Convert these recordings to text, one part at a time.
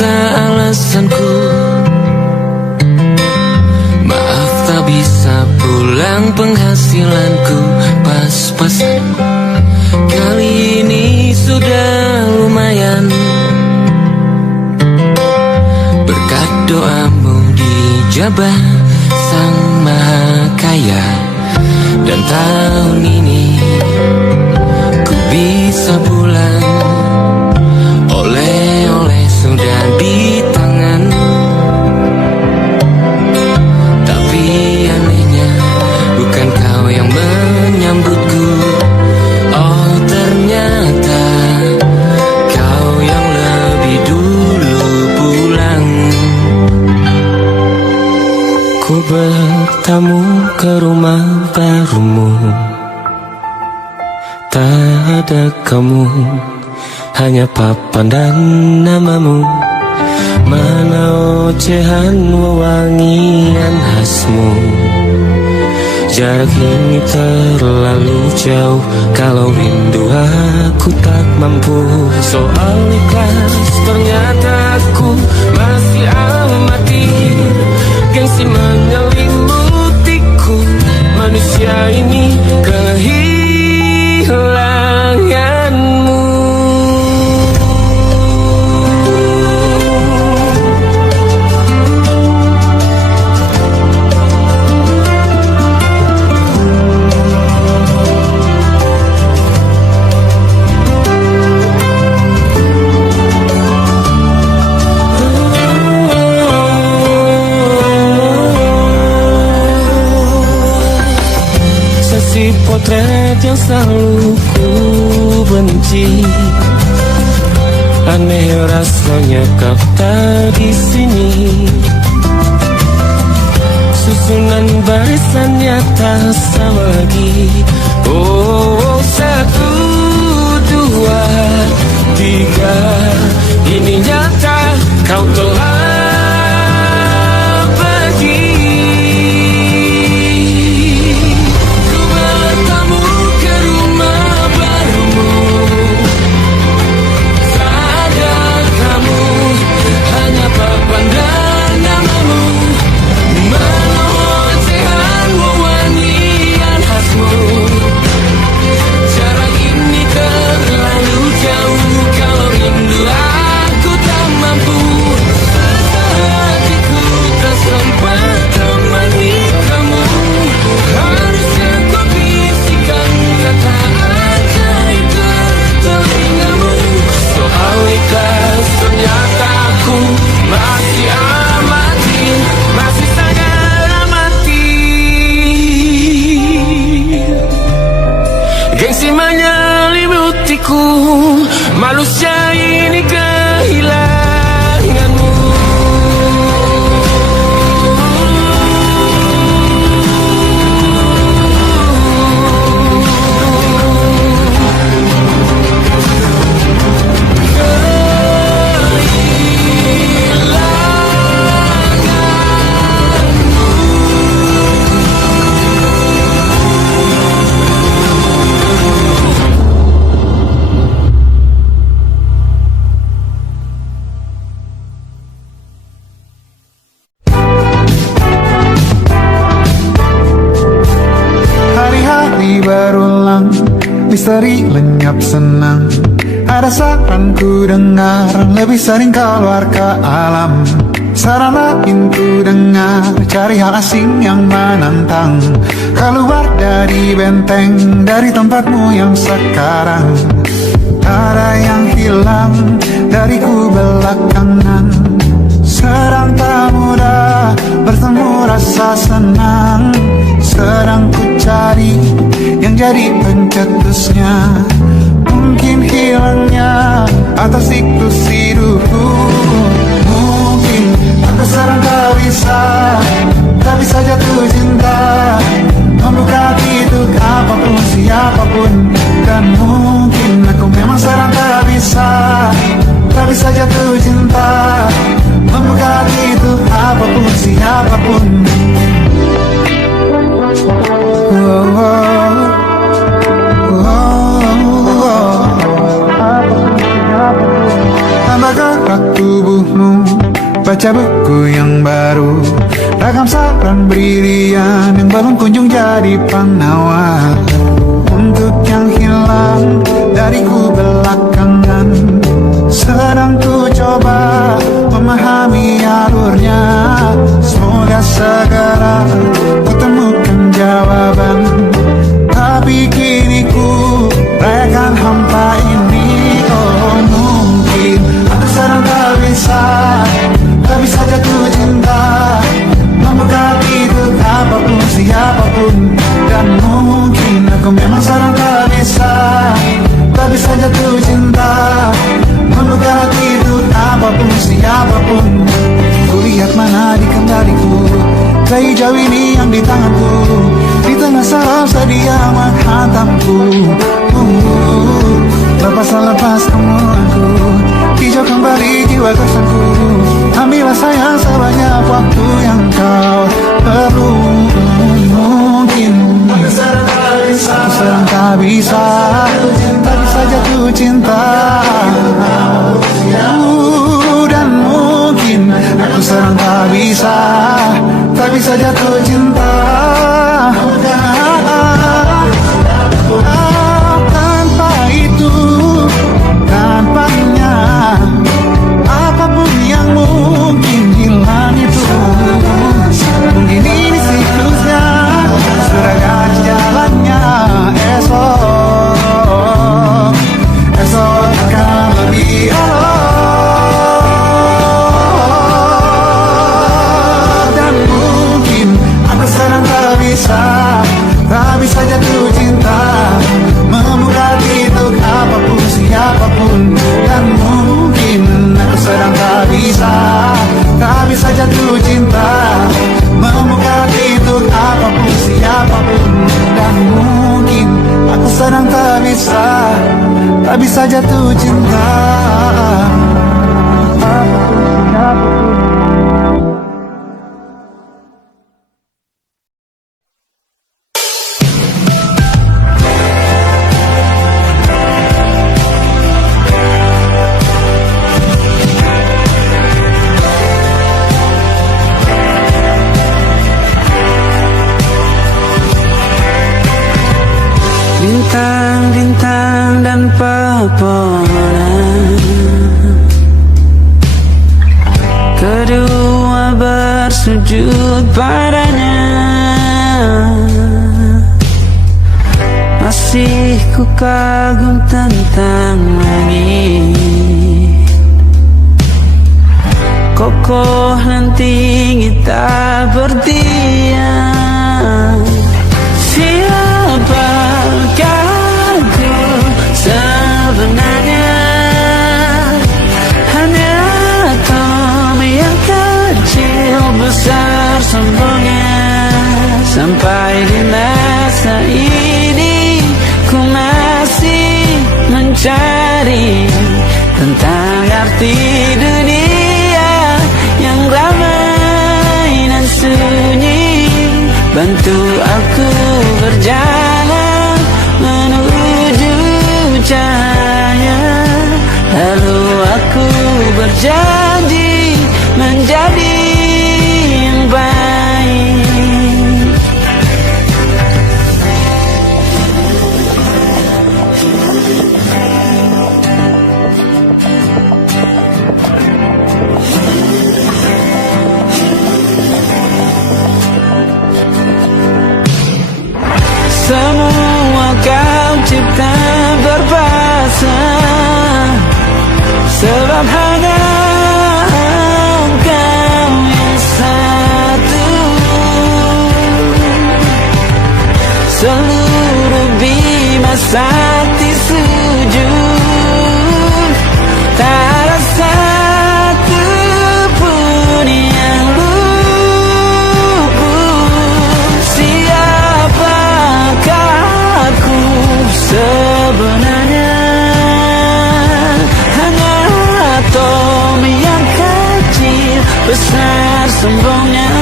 kata alasanku. Maaf tak bisa pulang, penghasilanku pas-pasan. Kali ini sudah lumayan, berkat doamu dijabah Sang Maha Kaya. Dan tahun ini ku bisa pulang, oleh-oleh sudah di tangan. Tapi anehnya bukan kau yang menyambutku. Oh ternyata kau yang lebih dulu pulang. Ku bertamu ke rumah barumu, tak ada kamu, hanya papan dan namamu. Mana ocehan wewangian khasmu. Jarak ini terlalu jauh, kalau rindu aku tak mampu. Soal ikhlas ternyata aku masih amati. Gengsi menyelimutiku, manusia ini kehilanganmu. Potret yang selalu ku benci, aneh rasanya kau tak di sini. Susunan barisannya tak sama lagi. Oh, 1, 2, 3, ini nyata kau telah manusia ini kehilanganmu. Berulang, misteri lenyap senang. Ada saran ku dengar, lebih sering keluar ke alam. Saran lain ku dengar, cari hal asing yang menantang. Keluar dari benteng, dari tempatmu yang sekarang. Ada yang hilang dariku belakangan. Sedang tak mudah bertemu rasa senang. Sedang ku cari yang jadi pencetusnya. Mungkin hilangnya atas siklus hidupku. Mungkin aku sedang tak bisa jatuh cinta, membuka hati untuk apapun siapapun. Dan mungkin aku memang sedang tak bisa jatuh cinta, membuka hati untuk apapun siapapun. Tambah gerak tubuhmu baca buku yang baru, ragam saran brilian yang belum kunjung jadi penawar. Untuk yang hilang dariku belakangan, sedang ku coba memahami alurnya. Semoga segera kutemukan jawaban. Tapi kini ku rayakan hampa ini. Oh mungkin aku sedang tak bisa jatuh cinta, membuka pintu apapun siapapun. Dan mungkin aku memang sedang tak bisa jatuh cinta, membuka pintu apapun siapapun. Kulihat mana di kendaliku, hijau ini yang di tanganku, di tengah rasa dia menghantamku. Lepas kemuanku, hijau kembali jiwa kesanku. Ambillah sayang sebanyak waktu yang kau perlu. Mungkin aku sedang tak bisa jatuh cinta. Dan mungkin aku sedang tak bisa jatuh cinta. Tanpa itu, tanpanya, apapun yang mungkin hilang itu. Mungkin ini siklusnya, sudah ganti jalannya. Esok akan lebih dan mungkin aku sedang tak bisa jatuh cinta, membuka pintu apapun siapapun. Dan mungkin aku sedang tak bisa jatuh cinta, membuka pintu apapun siapapun. Dan mungkin aku sedang tak bisa jatuh cinta. Bintang-bintang dan pepohonan, kedua bersujud padanya. Masih ku kagum tentang langit, kokoh dan tinggi tak berdiam. Siapakah aku sebenarnya? Hanya atom yang kecil besar sombongnya. Sampai di masa ini ku masih mencari tentang arti dunia yang ramai dan sunyi. Bantu aku berjalan menuju cahaya, lalu aku berjanji menjadi yang baik. Semua kau cipta berpasang, sebab hanya engkau yang satu. Seluruh bima sakti sujud, tak ada satu pun yang luput. Siapakah aku sebenarnya? Hanya atom yang kecil besar sombongnya.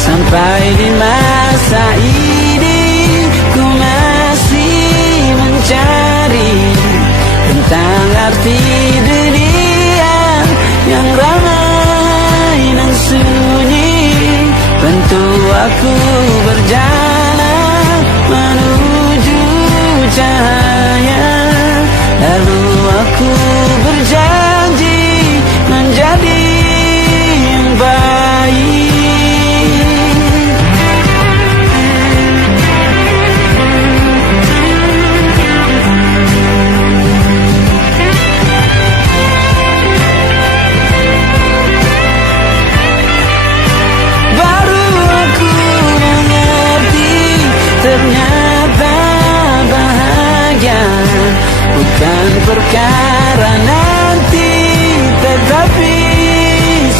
Sampai di masa ini ku masih mencari tentang arti dunia yang ramai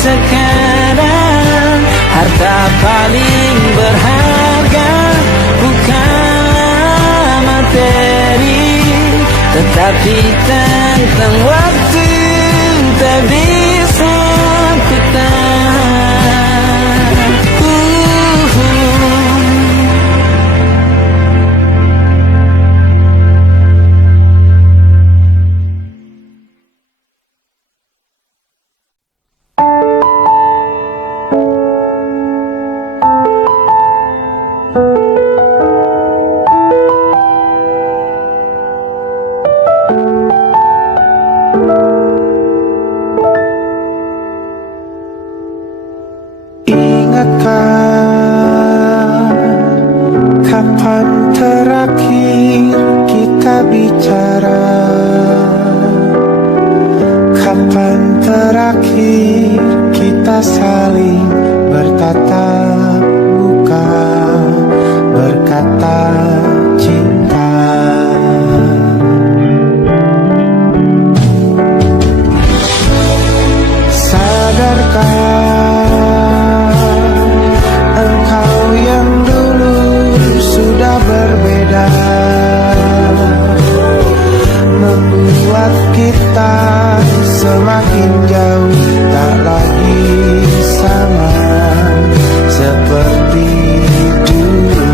sekarang. Harta paling berharga bukanlah materi, tetapi tentang waktu tak bisa ku tahan. Ingatkah kapan terakhir kita bicara? Kapan terakhir kita saling bertatap muka, berkata cinta? Sadarkah berbeda, membuat kita semakin jauh, tak lagi sama seperti dulu.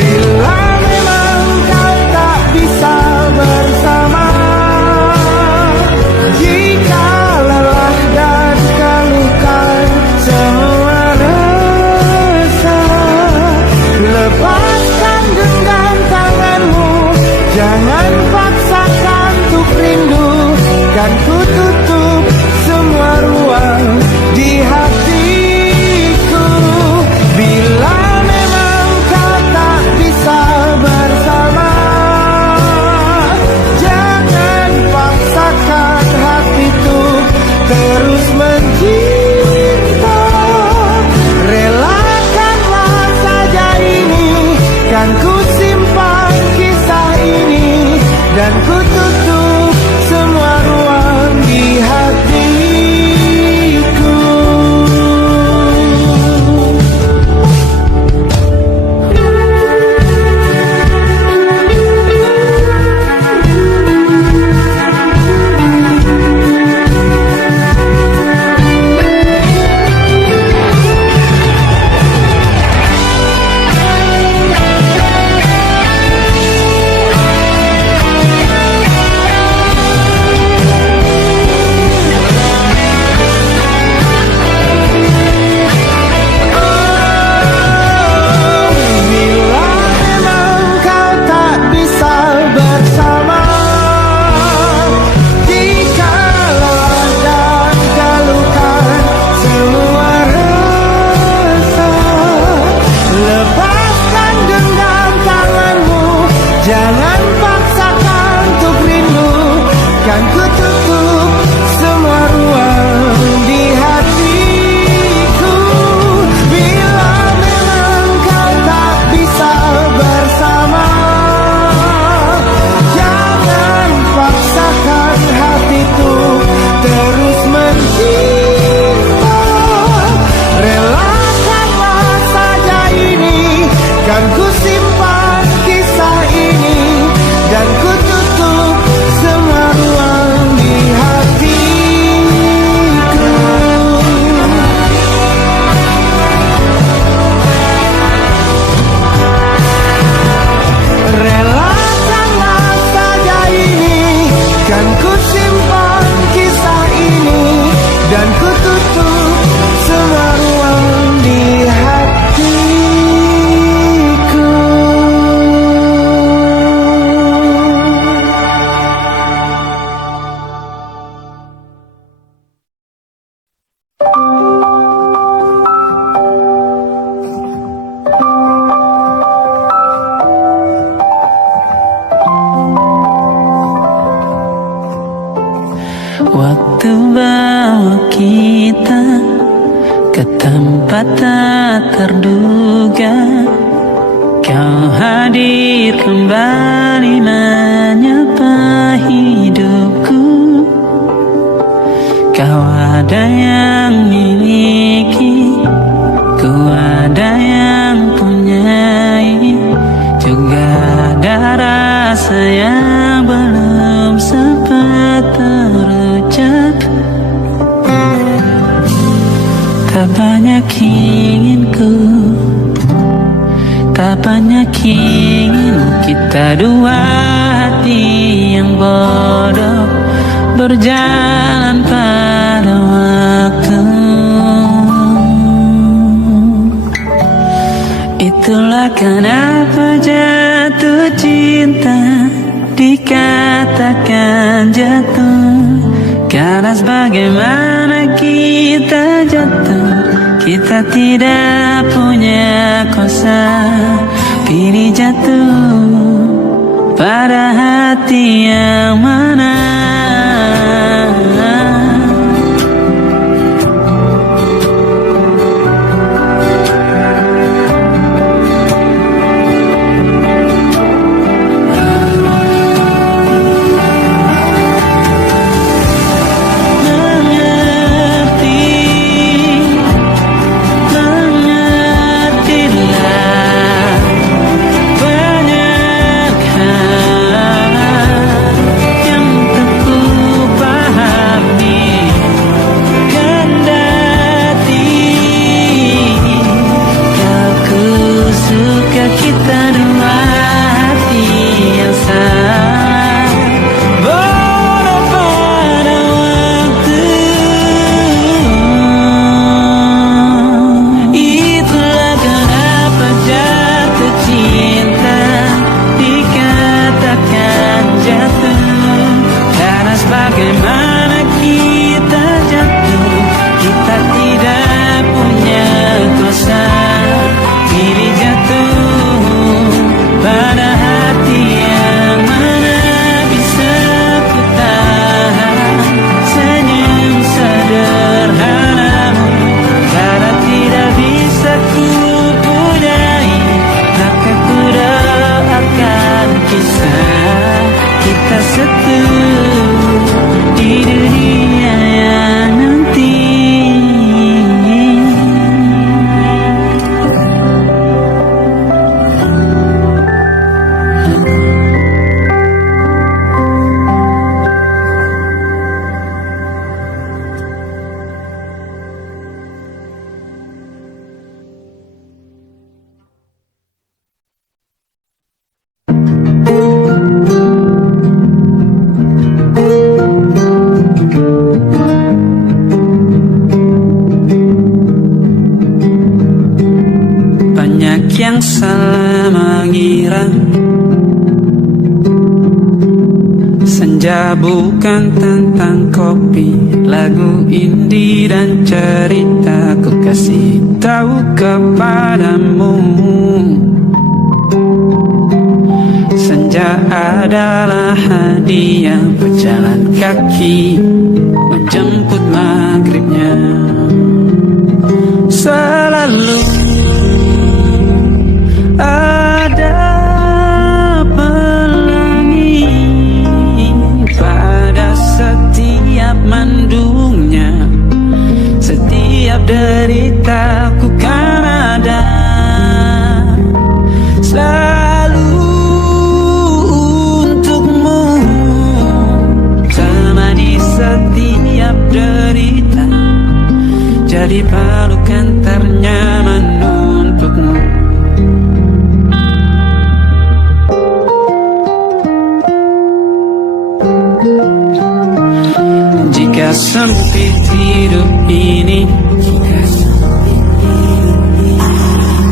Bila memang kau tak bisa bersama, jika lelah dan keluhkan semua rasa, lepaskan genggam tanganmu, jangan paksakan untuk rindu, kan ku tutup semua ruang di hatiku. Bila memang kau tak bisa bersama, jangan paksakan hatiku terus mencinta. Relakanlah saja ini, kan ku simpan kisah ini, dan ku tutup semua ruang di hatiku. Jangan paksakan untuk rindu, kan ku tutup semua ruang di hatiku. Bila memang kau tak bisa bersama, jangan paksakan hatiku terus mencinta. Relakanlah saja ini, kan ku simpan kisah ini, dan ku tutup semua ruang di hatiku. Relakanlah saja ini, kan ku simpan kisah ini, dan ku tutup semua ruang di hatiku. Waktu bawa kita ke tempat tak terduga, kau hadir kembali menyapa hidup. Kita dua hati yang bodoh berjalan pada waktu. Itulah kenapa jatuh cinta dikatakan jatuh, karena sebagaimana kita jatuh, kita tidak punya kuasa. Pilih jatuh pada hati yang mana. Yang salah mengira senja bukan tentang kopi, lagu indie dan cerita. Ku kasih tahu kepadamu, senja adalah hadiah berjalan kaki menjemput maghribnya. Selalu ada pelangi pada setiap mendungnya, setiap deritaku kan ada selalu untukmu, temani setiap derita, jadi pelukan ternyaman untukmu. Jika sempit hidup ini,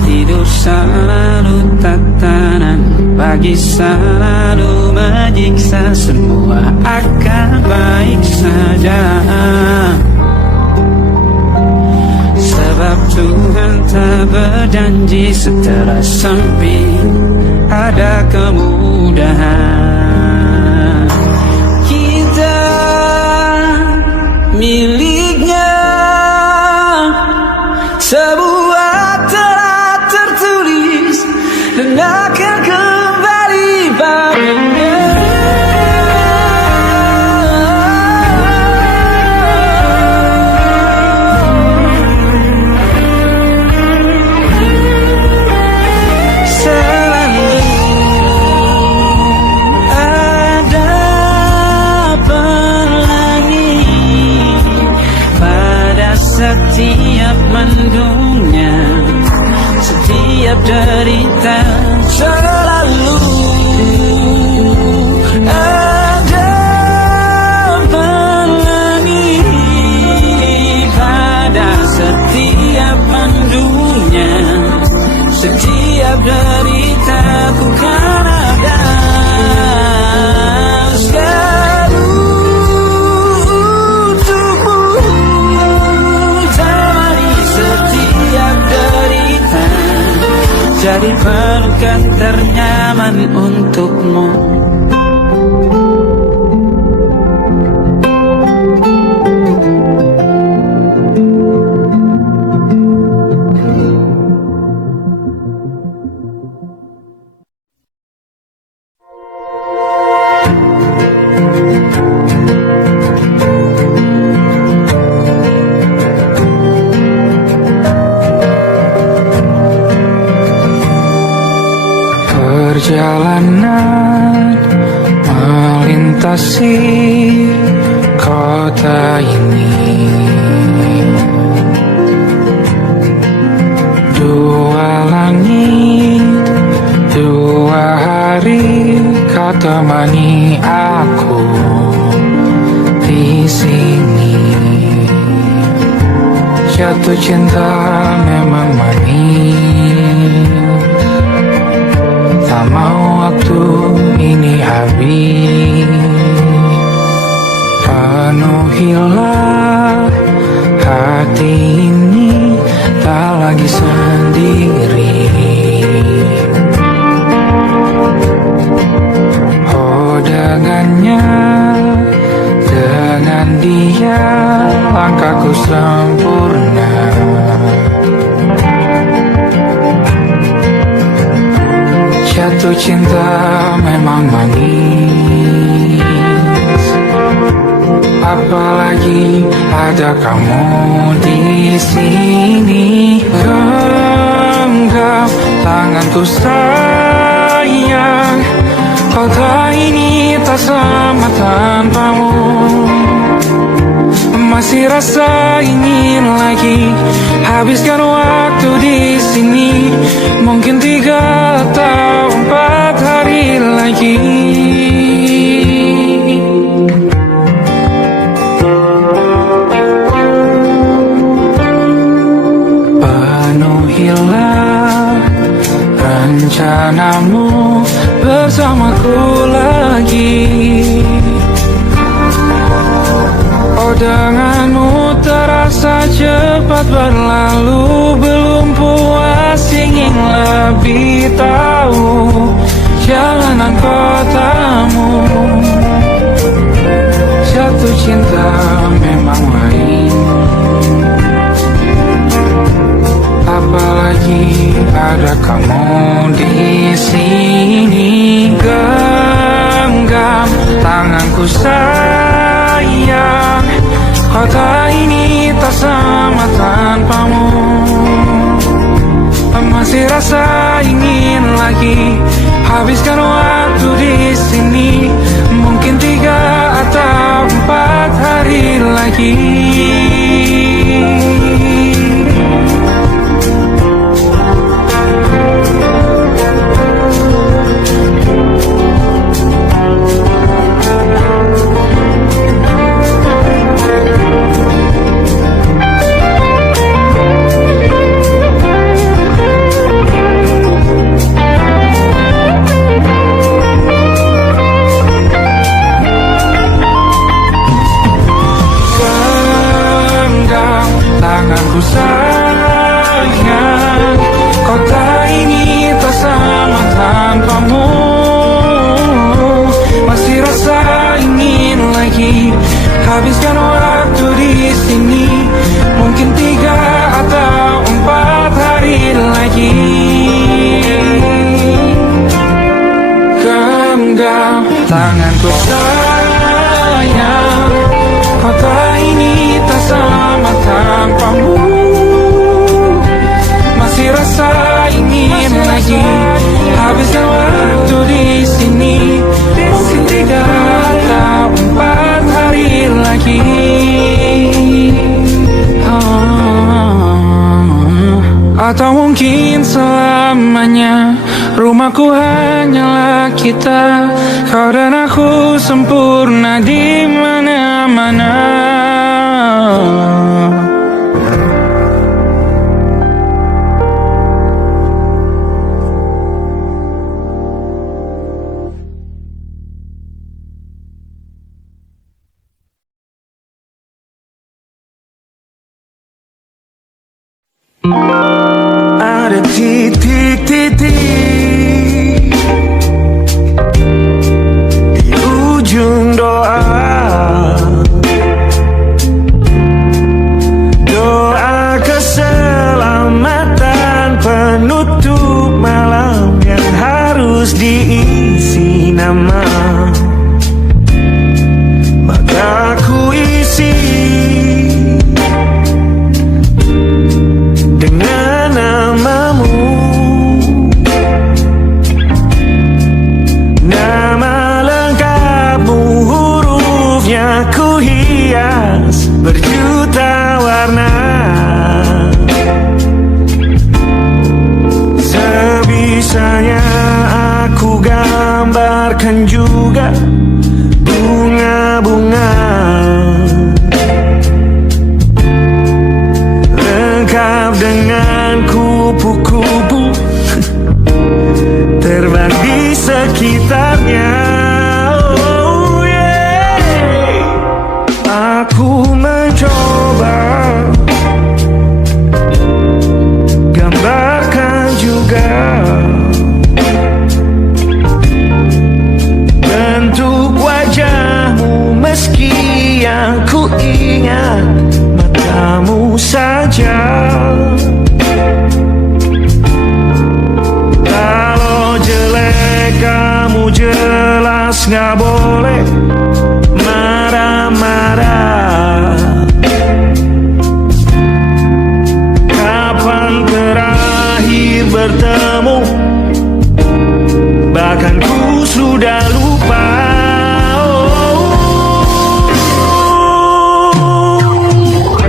tidur selalu tatanan, pagi selalu menyiksa, semua akan baik saja. Sebab Tuhan tak berjanji setelah sempit ada kemudahan. Kita miliknya sebuah telah tertulis dan akan kembali padanya. Selalu akan ternyaman untukmu. Perjalanan melintasi kota ini, dua langit, dua hari kau temani aku di sini. Jatuh cinta memang manis, tak mau waktu ini habis. Penuhilah hati ini, tak lagi sendiri. Oh dengannya, dengan dia langkahku sempurna. Jatuh cinta memang manis, apalagi ada kamu di sini. Genggam tanganku sayang, kota ini tak sama tanpamu. Masih rasa ingin lagi habiskan waktu di sini, mungkin 3 atau 4 hari lagi. Penuhilah rencanamu bersamaku lagi. Oh denganmu terasa cepat berlalu, belum puas ingin lebih tahu jalanan kotamu. Jatuh cinta memang main, apalagi ada kamu di sini. Genggam tanganku sayang, kota ini tak sama tanpamu. Masih rasa ingin lagi habiskan waktu di sini, mungkin 3 atau 4 hari lagi. Tanganku sayang, kota ini tak sama tanpamu. Masih rasa ingin lagi habiskan waktu di sini, mungkin 3 atau 4 hari lagi. Genggam tanganku sayang, kota ini tak sama tanpamu. Masih rasa ingin lagi habiskan waktu di sini, mungkin 3 atau 4 hari lagi. Atau mungkin selamanya rumahku hanyalah kita, kau dan aku sempurna di mana-mana. Ada titik-titik berjuta warna. Sebisanya aku gambarkan juga bunga-bunga, lengkap dengan kupu-kupu terbang di sekitarnya. Oh yeah. Aku mencoba gambarkan juga bentuk wajahmu, meski yang ku ingat matamu saja. Kalau jelek kamu jelas gak boleh marah-marah. Kapan terakhir bertemu, bahkan ku sudah lupa.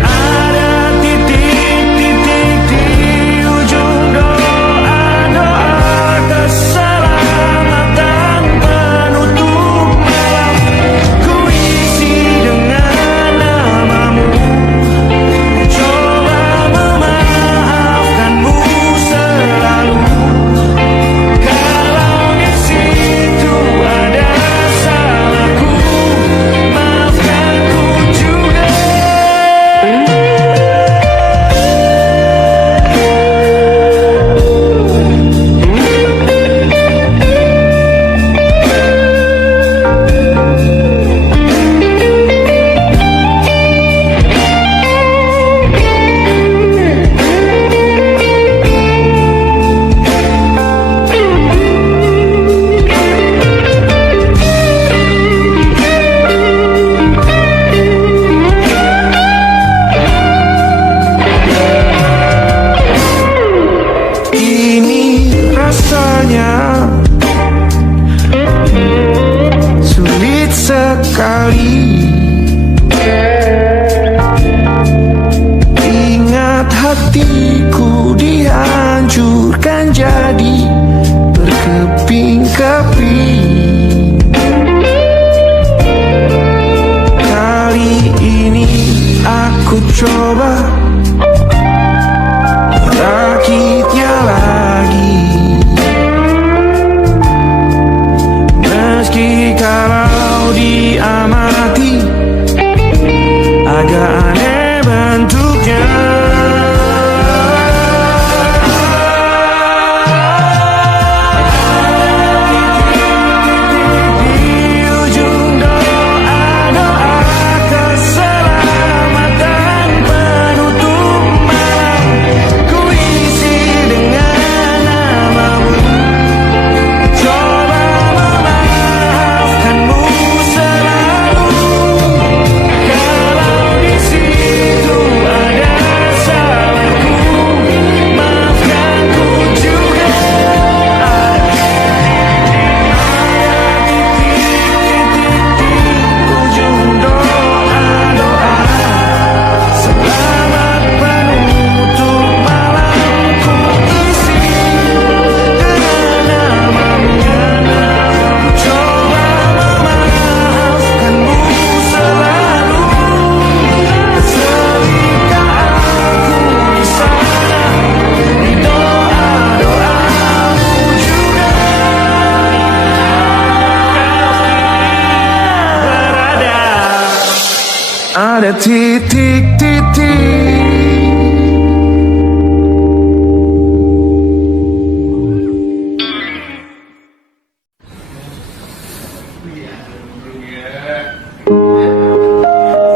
Ada titik-titik di ujung doa-doa keselamatan penutup malam. Ku isi dengan namamu, coba memaafkanmu selalu. Kalau di situ ada salahku, maafkanku juga. Ini rasanya sulit sekali. Ingat hatiku dihancurkan jadi berkeping-keping. Kali ini aku coba rakitnya lagi, meski kalau diamati agak aneh bentuknya. Di ujung doa-doa keselamatan penutup malam, ku isi dengan namamu, coba memaafkanmu selalu. Kalau di situ ada salahku, maafkanku juga. Ujung doa-doa selamat penutup malam, ku isi dengan namamu, coba memaafkanmu selalu. Selika aku di sana, di doa-doamu juga berada. Ada titik-titik.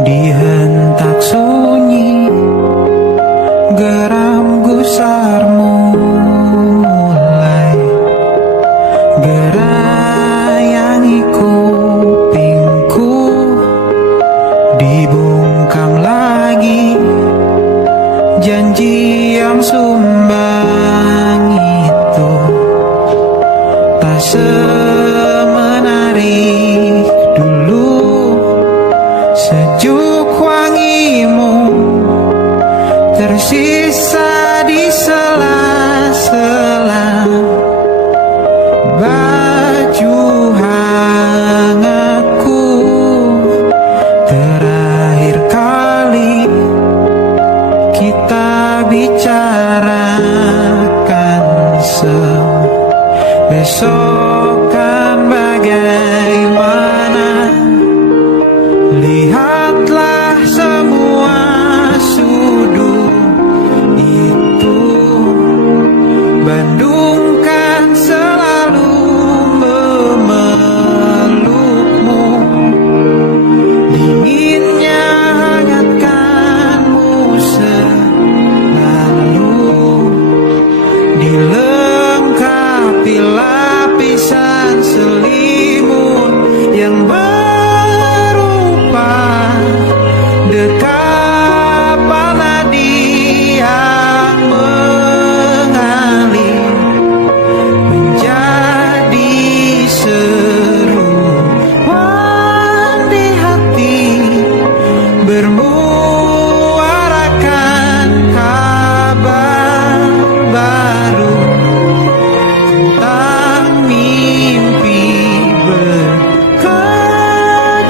Dihentak sunyi, geram gusarmu mulai gerayangi kupingku. Dibungkam lagi janji yang sumbang itu, tak semenarik dulu.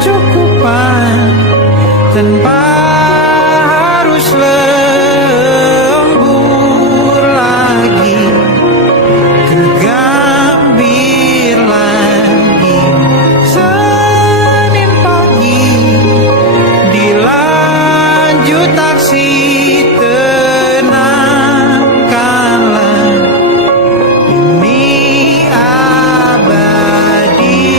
kecukupan tanpa harus lembur lagi, tergambir lagi. Senin pagi dilanjut taksi, tenangkanlah ini abadi.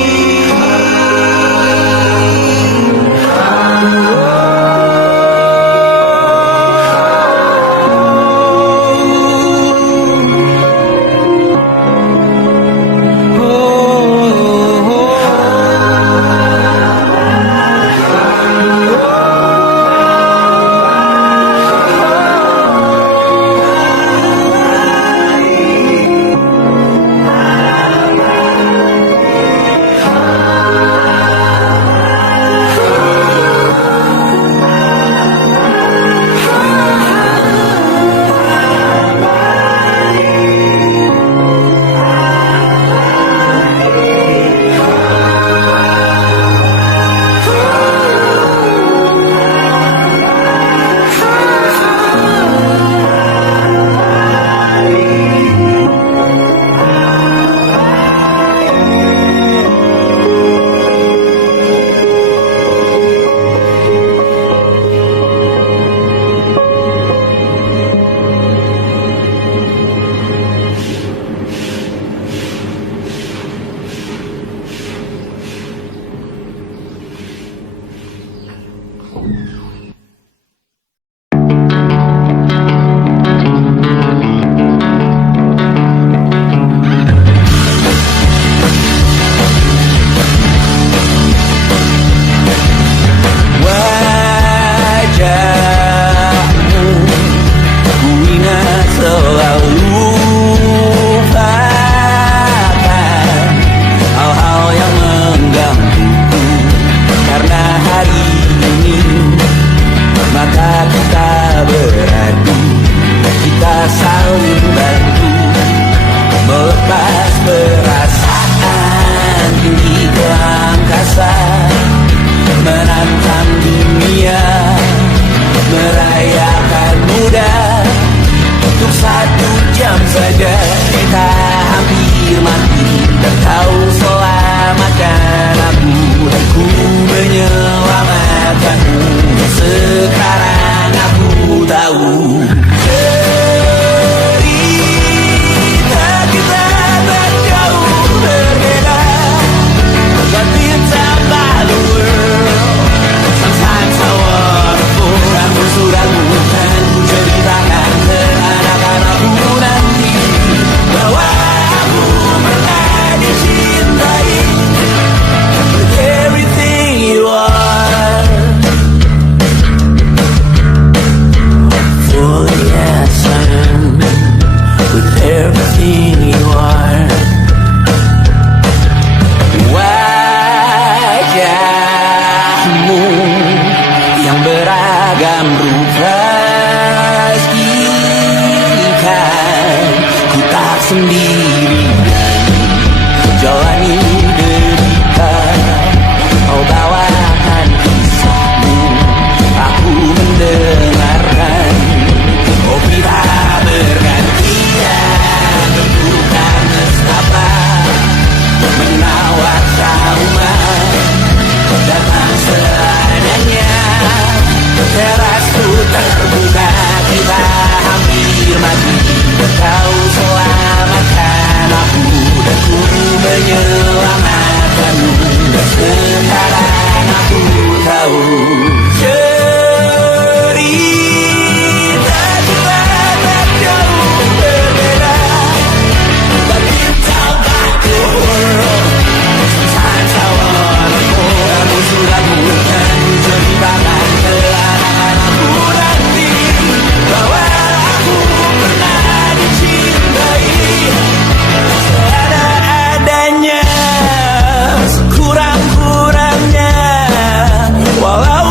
Wajahmu ku ingat selalu, lupakan hal-hal yang menggangguku. Karena hari ini maka kita beradu, kita saling bantu melepas perasaan tinggi ke angkasa, menantang dunia, merayakan muda. Untuk 1 jam saja kita hampir mati, dan kau selamatkan aku, dan ku menyelamatkanmu. Sekarang aku tahu cerita kita tak jauh berbeda, but it's about the world. Sometimes I wanna fall. Ramu-ramu kan ku ceritakan ke anak-anakku nanti, bahwa aku pernah dicintai with everything you are. Oh yes, I am with everything you are. Wajahmu yang beragam rupa, pastikan ku tak sendirian jalani derita. Kau bawakan kisahmu, aku mendengarkan. Oh kita bergantian bentukan nestapa, menawar trauma datang seadanya. Terasku terbuka, kita hampir mati, dan kau selamatkan aku, dan ku menyelamatkanmu. Dan sekarang aku tahu cerita kita tak jauh berbeda, but it's about the world. Sometimes I wanna fall. Kamu sudah bukan ceritakan ke anak-anakku nanti, bahwa aku pernah dicintai seada-adanya, sekurang-kurangnya. Walau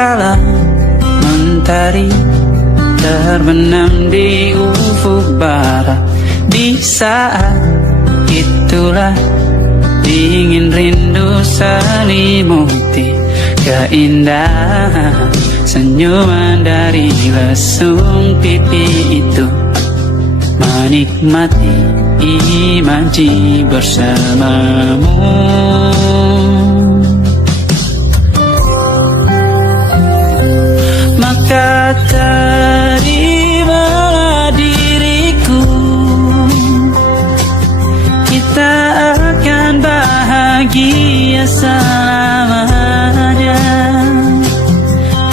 kala mentari terbenam di ufuk barat. Di saat itulah dingin rindu selimuti keindahan senyuman dari lesung pipi itu. Menikmati imaji bersamamu. Maka terimalah diriku, kita akan bahagia selamanya.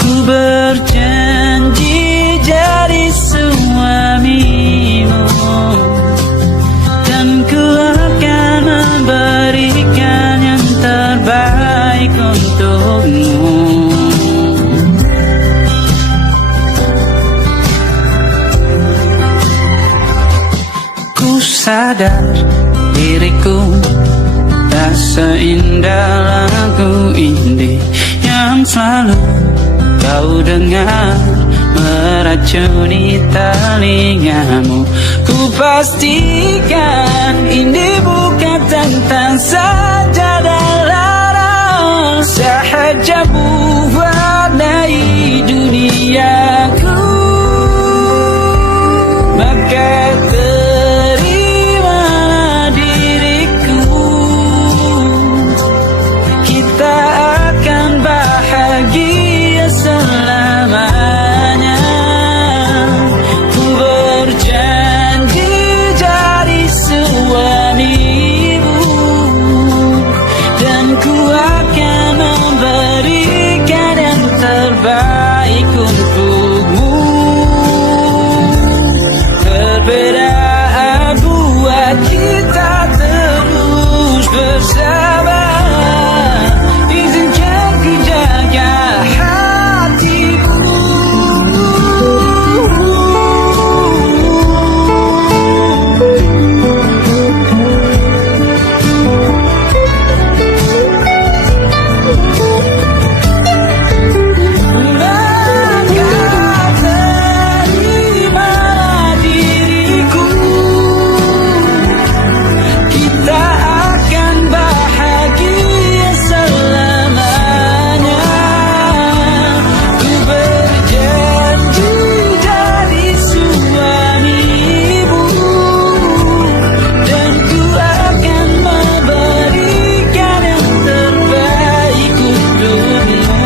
Ku berjanji jadi suamimu, dan ku akan memberikan yang terbaik untukmu. Ku sadar diriku tak seindah lagu indie yang selalu kau dengar meracuni telingamu. Ku pastikan ini bukan tentang sajadah lara, sahaja mewarnai duniaku. Maka terimalah diriku, kita akan bahagia selamanya. Ku berjanji jadi suamimu, dan ku akan memberikan yang terbaik untukmu. Perbedaan buat kita terus bersama. Izinkan ku jaga hatimu. Maka terimalah diriku, kita akan bahagia selamanya. Ku berjanji jadi suamimu, dan ku akan memberikan yang terbaik untukmu.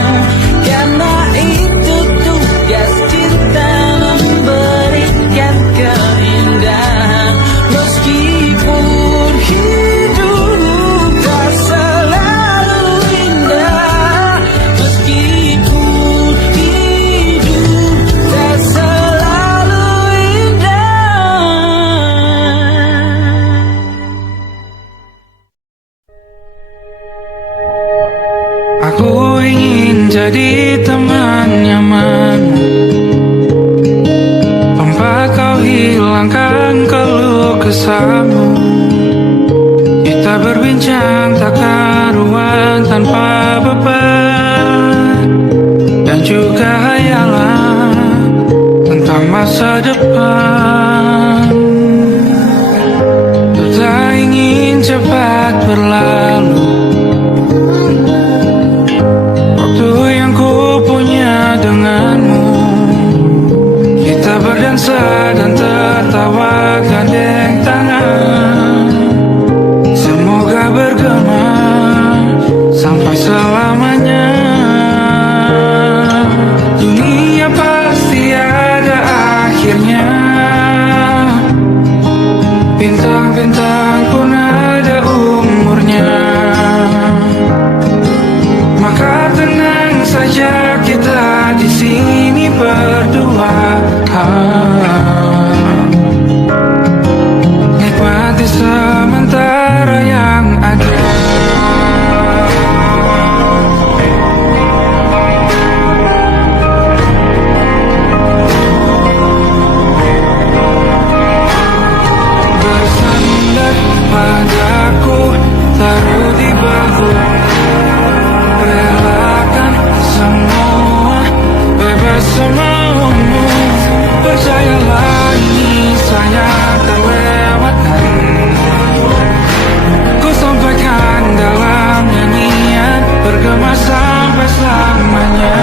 Karena itu tugas cinta, memberikan keindahan. Meskipun hidup tak selalu indah, meskipun hidup tak selalu indah. Aku ingin jadi teman nyamanmu, tempat kau hilangkan keluh kesahmu. Kita berbincang tak karuan tanpa beban, dan juga hayalan tentang masa depan. Ku tak ingin cepat berlalu waktu yang ku punya denganmu. Kita berdansa dan tertawa gandeng tangan. Semoga bergema sampai selamanya. Dunia pasti ada akhirnya, bintang-bintang pun ada umurnya. Maka tenang saja, kita di sini berdua. Nikmati sementara yang ada. Bersandar padaku, taruh di bahu, relakan semua semaumu. Percayalah ini saya terlewatkan. Ku sampaikan dalam nyanyian, bergema sampai selamanya.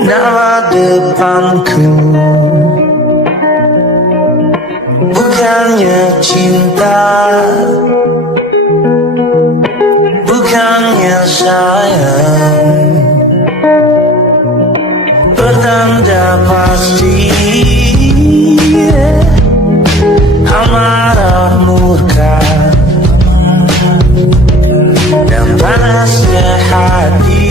Nama depanku bukannya cinta, bukannya sayang, pertanda pasti amarah murka dan panasnya hati,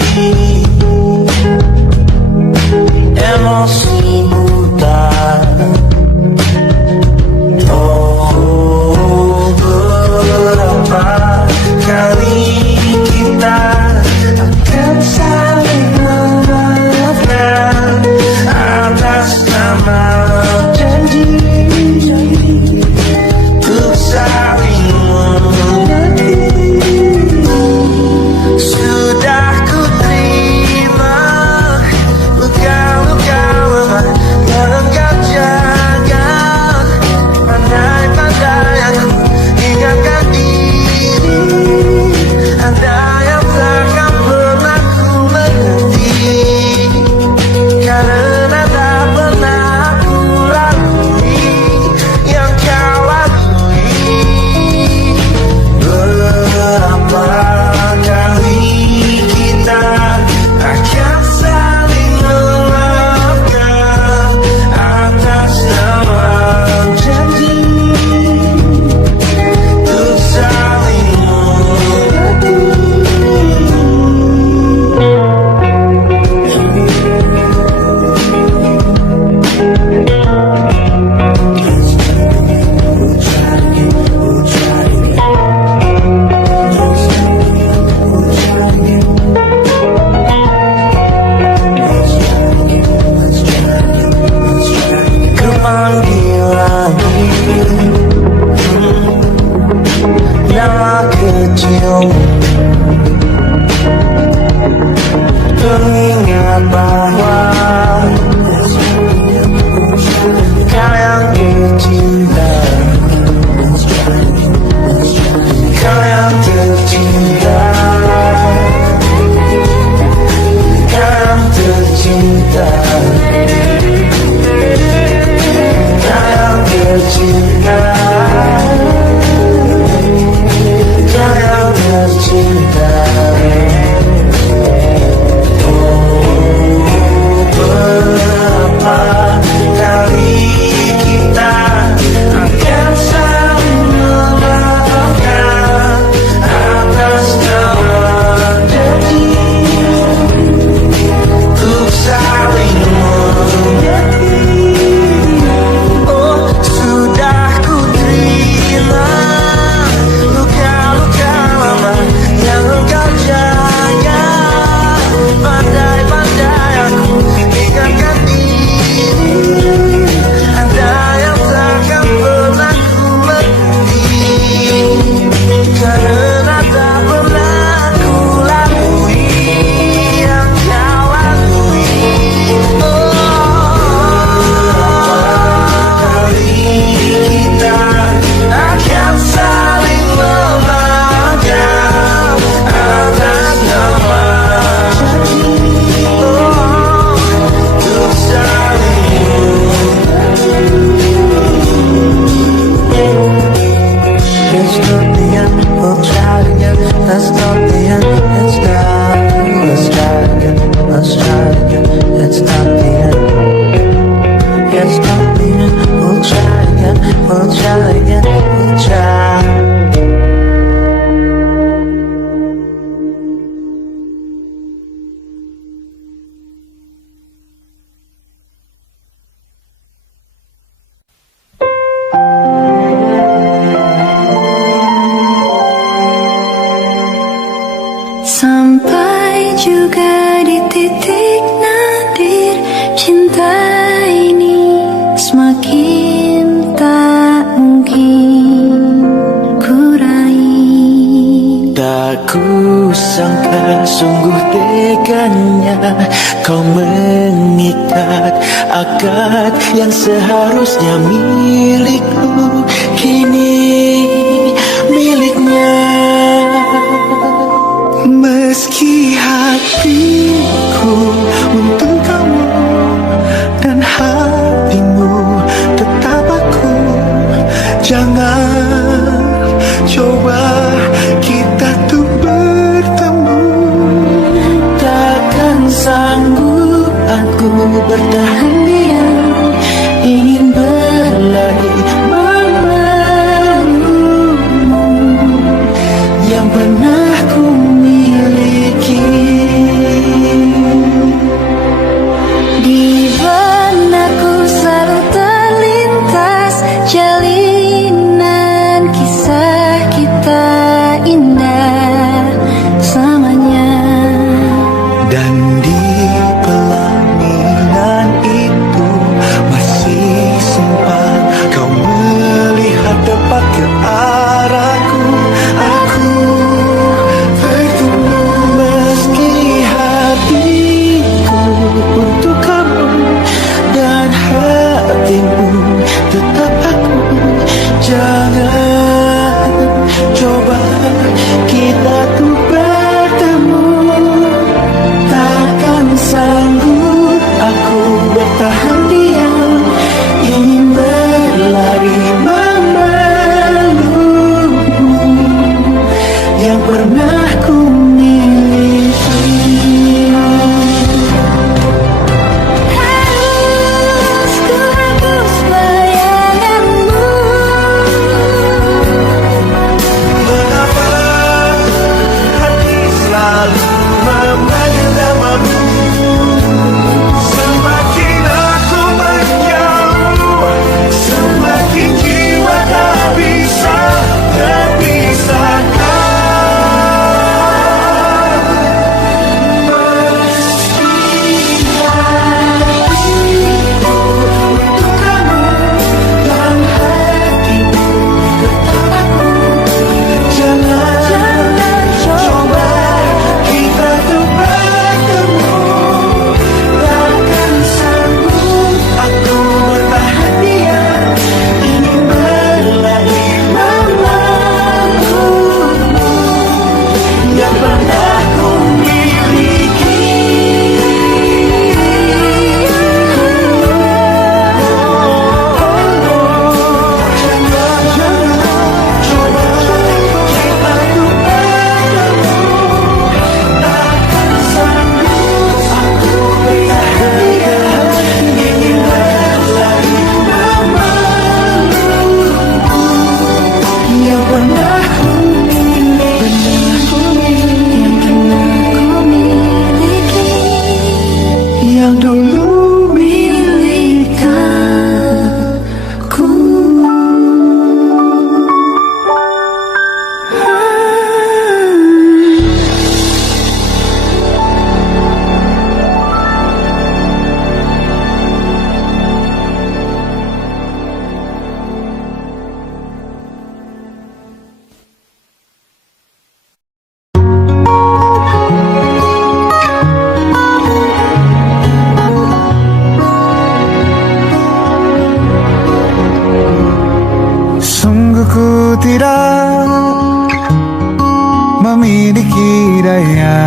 emosi buta. Oh, berapa kali kita akan saling memaafkan atas nama janji untuk saling mengerti. Sudah ku terima luka-luka Bukannya kau mengikat akad yang seharusnya milikku, kini miliknya. Meski hatiku untuk kamu dan hatimu tetap aku, jangan coba kita tuh bertemu. Takkan sanggup aku bertahan diam, ingin berlari memelukmu yang pernah ku miliki. Di benakku selalu terlintas jalinan kisah kita indah selamanya. Dan di pelaminan itu masih sempat kau melihat tepat ke arahku. Aku tertunggu Meski hatiku untuk kamu dan hatimu tetap aku, jangan coba kita tuh bertemu. Takkan sanggup aku bertahan diam, ingin berlari memelukmu yang pernah ku miliki. Harus ku hapus bayanganmu. Mengapa hati selalu memanggil namamu? Semakin aku menjauh, semakin jiwa tak bisa terpisahkan. Untuk kamu dan hatimu tetap aku, jangan coba kita tuh bertemu. Takkan sanggup aku bertahan diam, ingin berlari memelukmu yang pernah ku miliki. Yang pernah ku Miliki Yang dulu milik aku. Sungguh ku tidak memiliki daya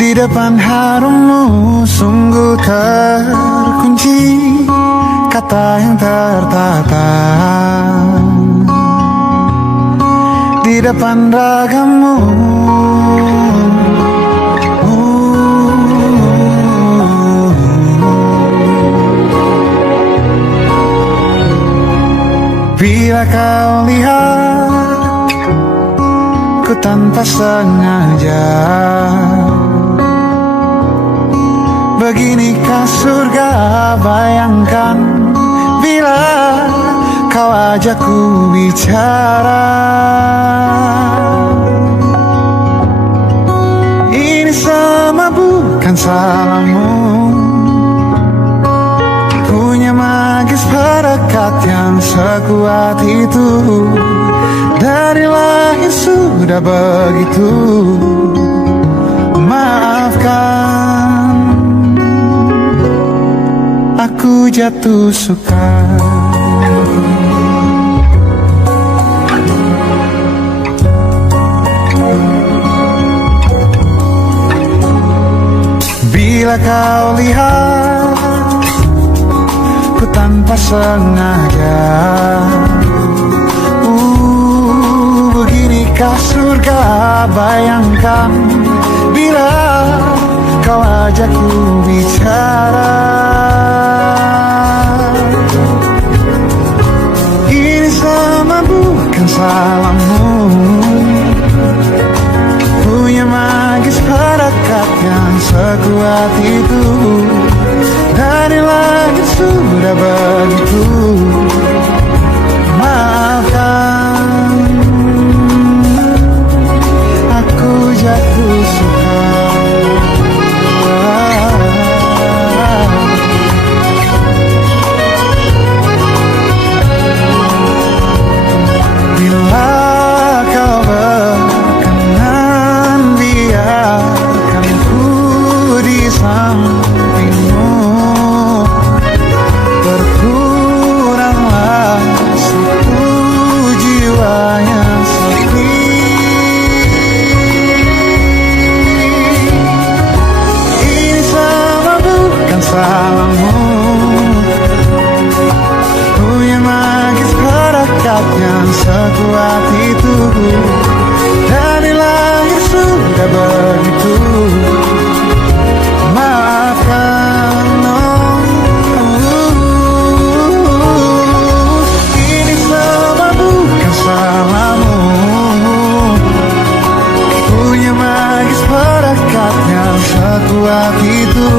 di depan harummu. Sungguh terkunci kata yang tertata di depan ragamu. Bila kau lihat ku tanpa sengaja, beginikah surga? Bayangkan bila kau ajak ku bicara. Ini semua bukan salahmu, punya magis perekat yang sekuat itu. Dari lahir sudah sudah begitu. Maafkan, aku jatuh suka. Bila kau lihat ku tanpa sengaja, beginikah surga, bayangkan bila kau ajak ku bicara. Ini sama bukan salahmu, punya magis perekat yang sekuat itu. Dari langit sudah begitu. Maafkan, aku jatuh suka. Bila kau berkenan, biarkan ku di sampingmu. Berkuranglah satu jiwa yang sepi. Ini sama bukan salahmu, punya magis perekat yang sekuat itu. Dari lahir sudah begitu. Maafkan, ini semua bukan salahmu, punya magis perekat yang sekuat itu.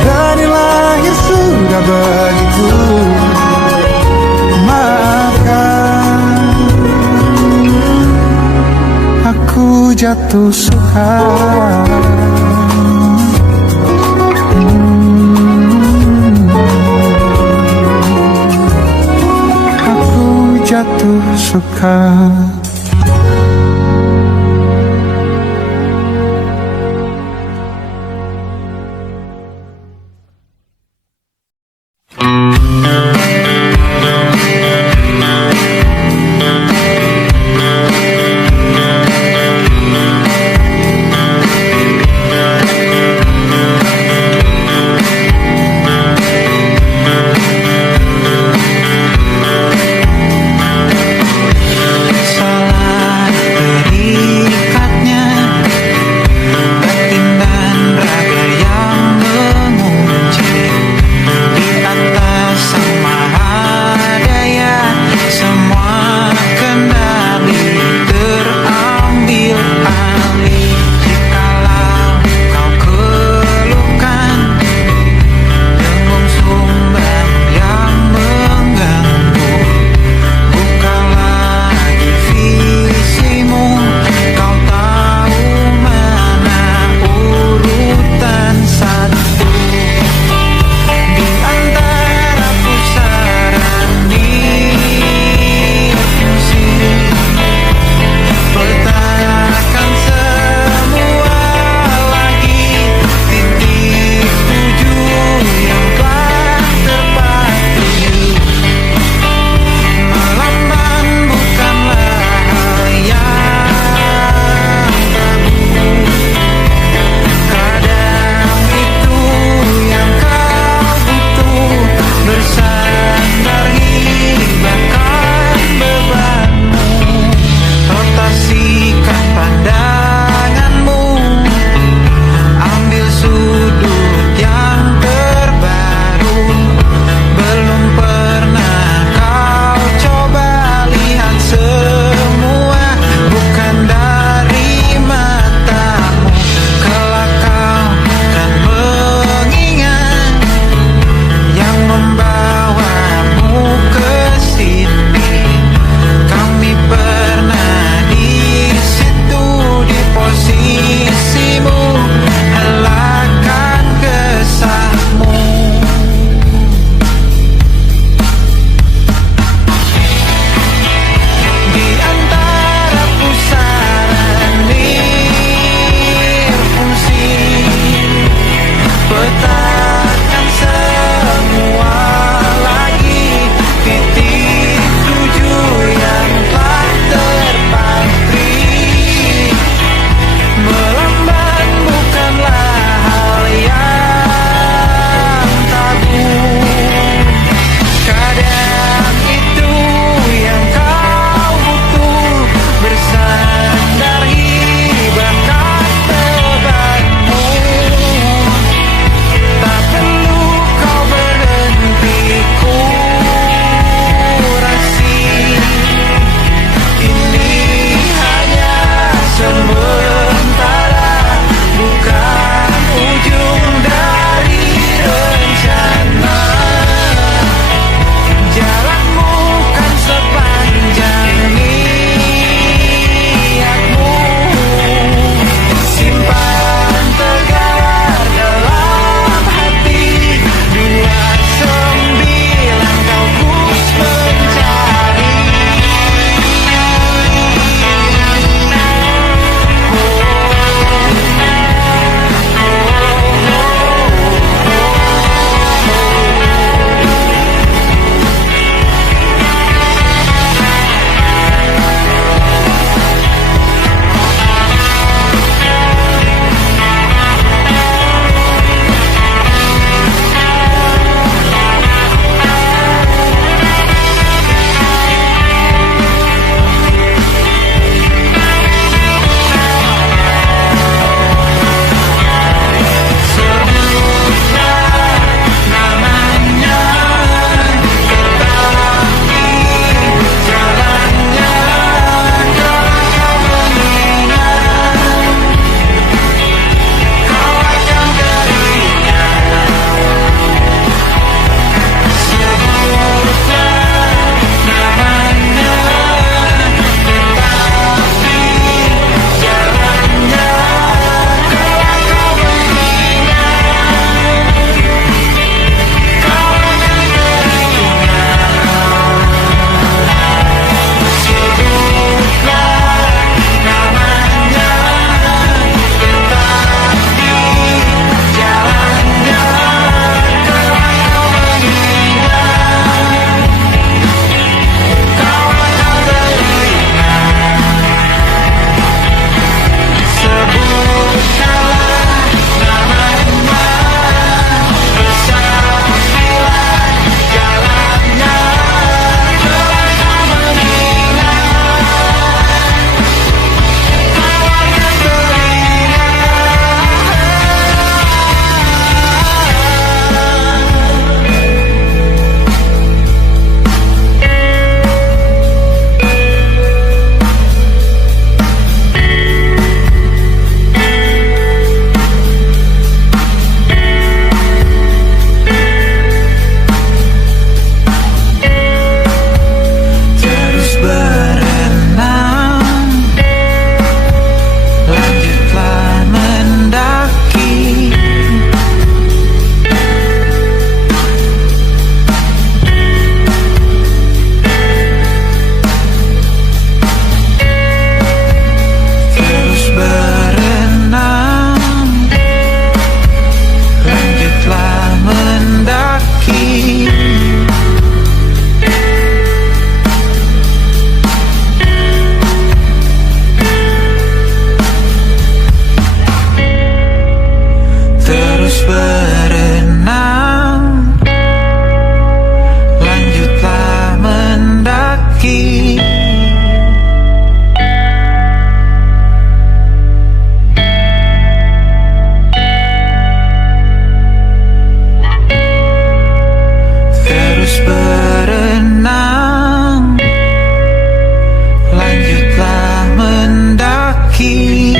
Dari lahir sudah begitu. Maafkan, aku jatuh suka. Aku jatuh suka. berenang, lanjutlah mendaki. Terus berenang, lanjutlah mendaki.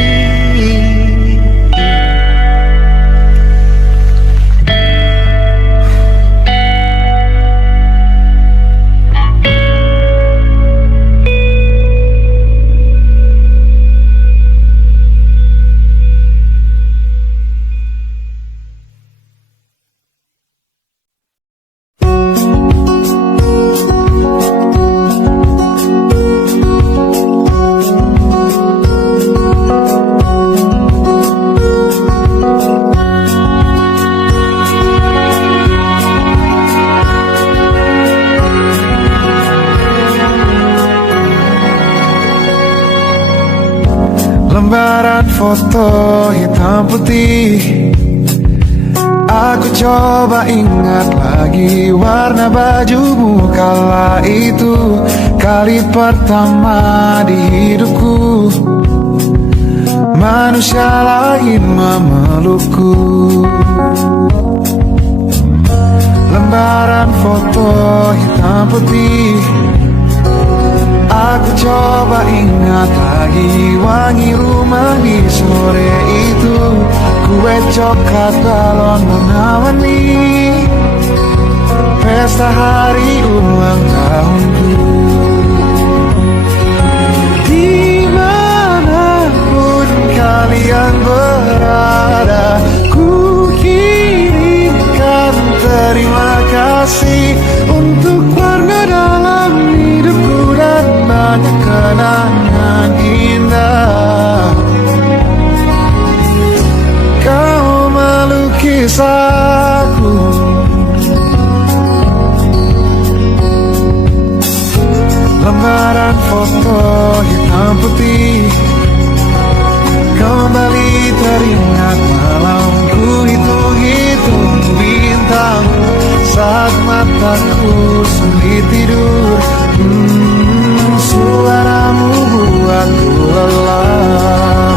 Lembaran foto hitam putih, aku coba ingat lagi warna bajumu kala itu. Kali pertama di hidupku, manusia lain memelukku. Lembaran foto hitam putih, aku coba ingat lagi wangi rumah di sore itu. Kue coklat balon warna-warni, pesta hari ulang tahunku. Dimanapun kalian berada, ku kirimkan terima kasih untuk warna dalam hidupku dan banyak kenangan indah. Kau melukis aku, lembaran foto hitam putih, kembali teringat malamku hitung-hitung bintang saat mataku sulit tidur. Suaramu buatku lelah.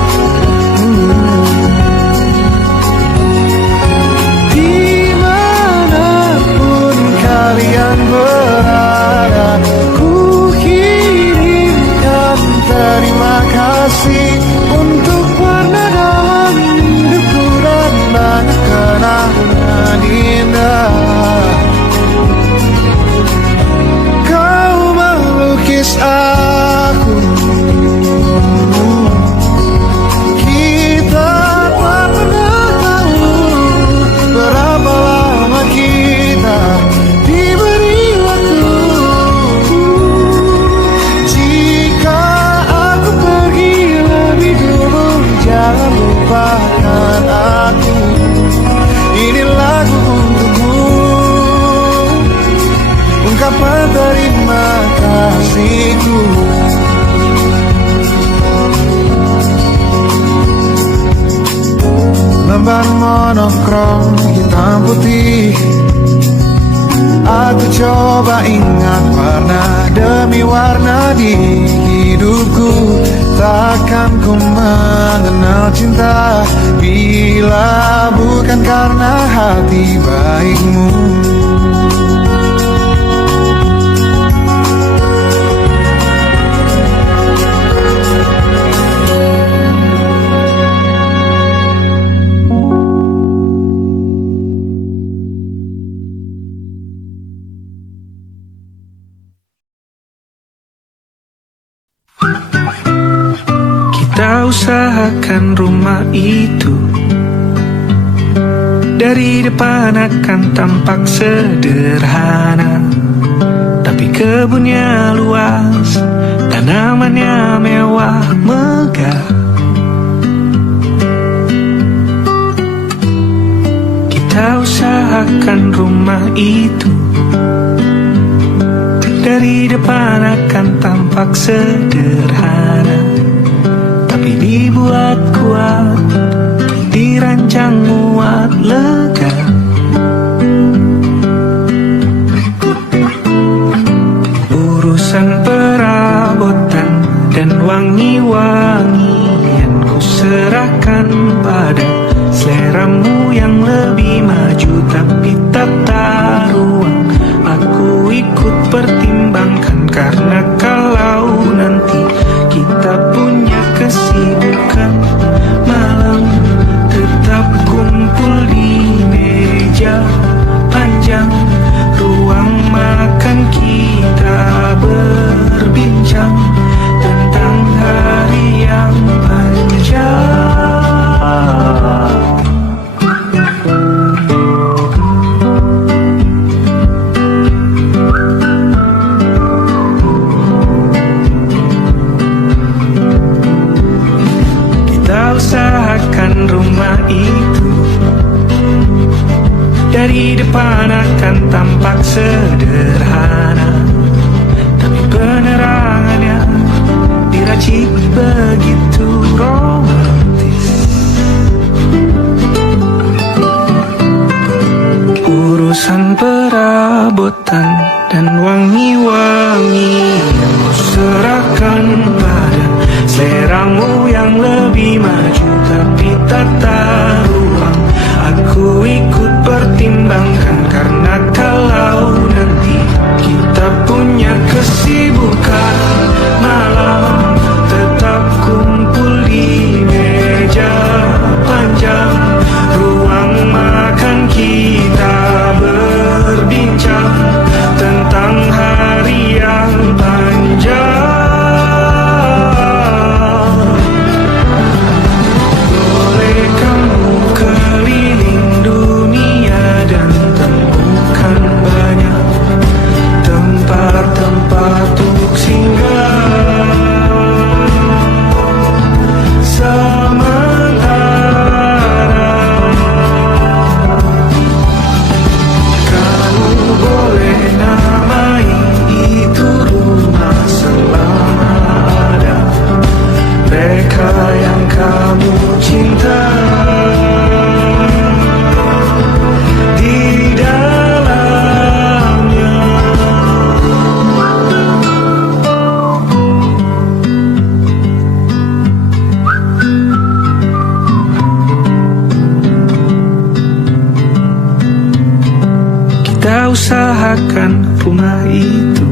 Dimanapun kalian berada, ku kirimkan terima kasih untuk warna dalam hidupku dan banyak kenangan indah. Kau melukis aku, kita tak pernah tahu berapa lama kita diberi waktu. Jika aku pergi lebih dulu, jangan lupakan aku. Ini lagu untukmu, ungkapan terima kasihku. Lembar monokrom hitam putih, aku coba ingat warna demi warna di hidupku. Takkan ku mengenal cinta bila bukan karena hati baikmu. Kita usahakan rumah itu dari depan akan tampak sederhana, tapi kebunnya luas, tanamannya mewah megah. Kita usahakan rumah itu dari depan akan tampak sederhana, tapi dibuat kuat, dirancang muat lega. Urusan perabotan dan wangi-wangian ku serahkan pada seleramu yang lebih maju. Tapi tata ruang aku ikut pertimbangkan, karena kalau nanti kita punya kesibukan malam, tetap kumpul di meja panjang ruang makan, kita berbincang tentang hari yang panjang. Usahakan rumah itu dari depan akan tampak sederhana, tapi penerangannya diracik begitu romantis. Urusan perabotan dan wangi-wangian ku serahkan pada seleramu yang lebih maju. Tapi tata ruang aku ikut pertimbangkan, karena kalau nanti kita punya kesibukan malam, tetap kumpul di meja panjang ruang makan, kita berbincang tentang hari yang panjang. Kita usahakan rumah itu.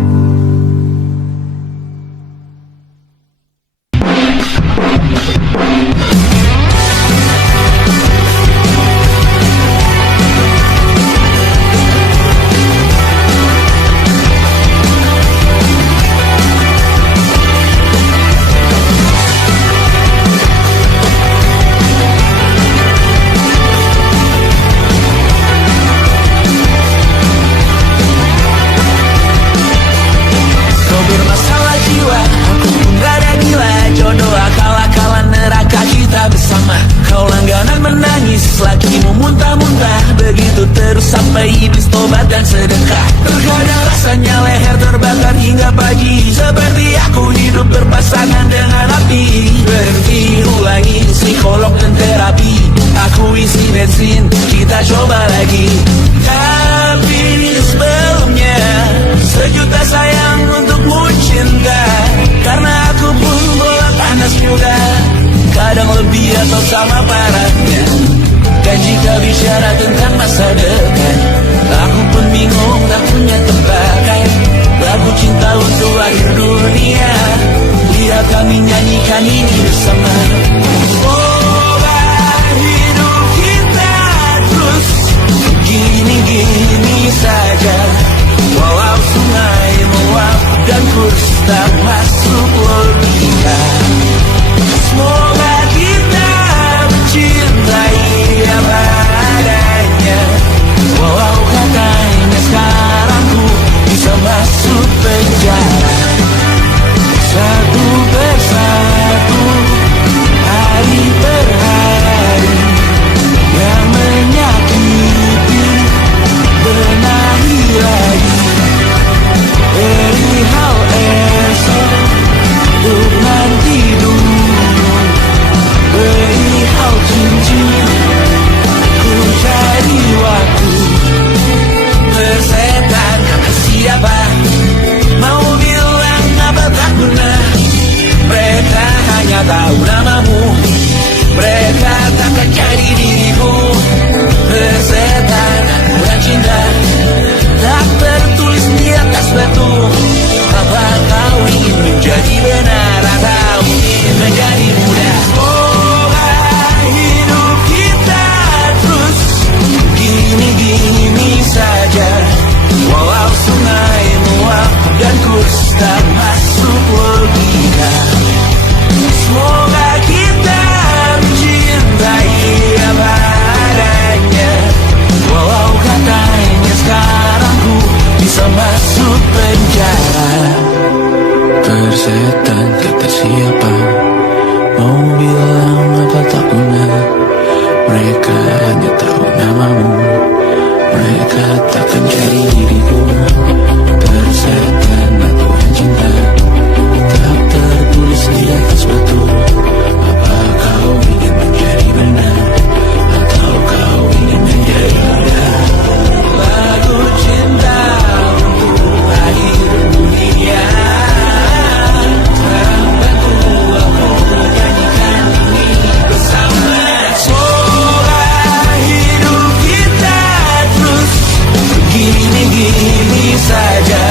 Sampai iblis tobat dan sedekah. Terkadang rasanya leher terbakar hingga pagi, seperti aku hidup berpasangan dengan api. Berhenti, ulangi psikolog dan terapi. Aku isi bensin, kita coba lagi. Tapi sebelumnya sejuta sayang untukmu cinta, karena aku pun bola panas juga, kadang lebih atau sama parahnya. Dan jika bicara tentang masa depan, aku pun bingung, tak punya tebakan. Lagu cinta untuk akhir dunia, biar kami nyanyikan ini bersama. Semoga hidup kita terus gini-gini saja, walau sungai meluap dan kurs tak masuk logika. Semoga kita mencintai yang ada setan kata siapa? Mau bilang apa tak guna. Mereka hanya tahu namamu. Mereka takkan cari diriku. Tersetan aturan cinta tak tertulis di atas batu. Apa kau ingin menjadi benar, atau kau ingin menjadi mudah? Lagu cinta untuk akhir dunia. Bantu aku nyanyikan ini bersama. Semoga hidup kita terus gini-gini saja.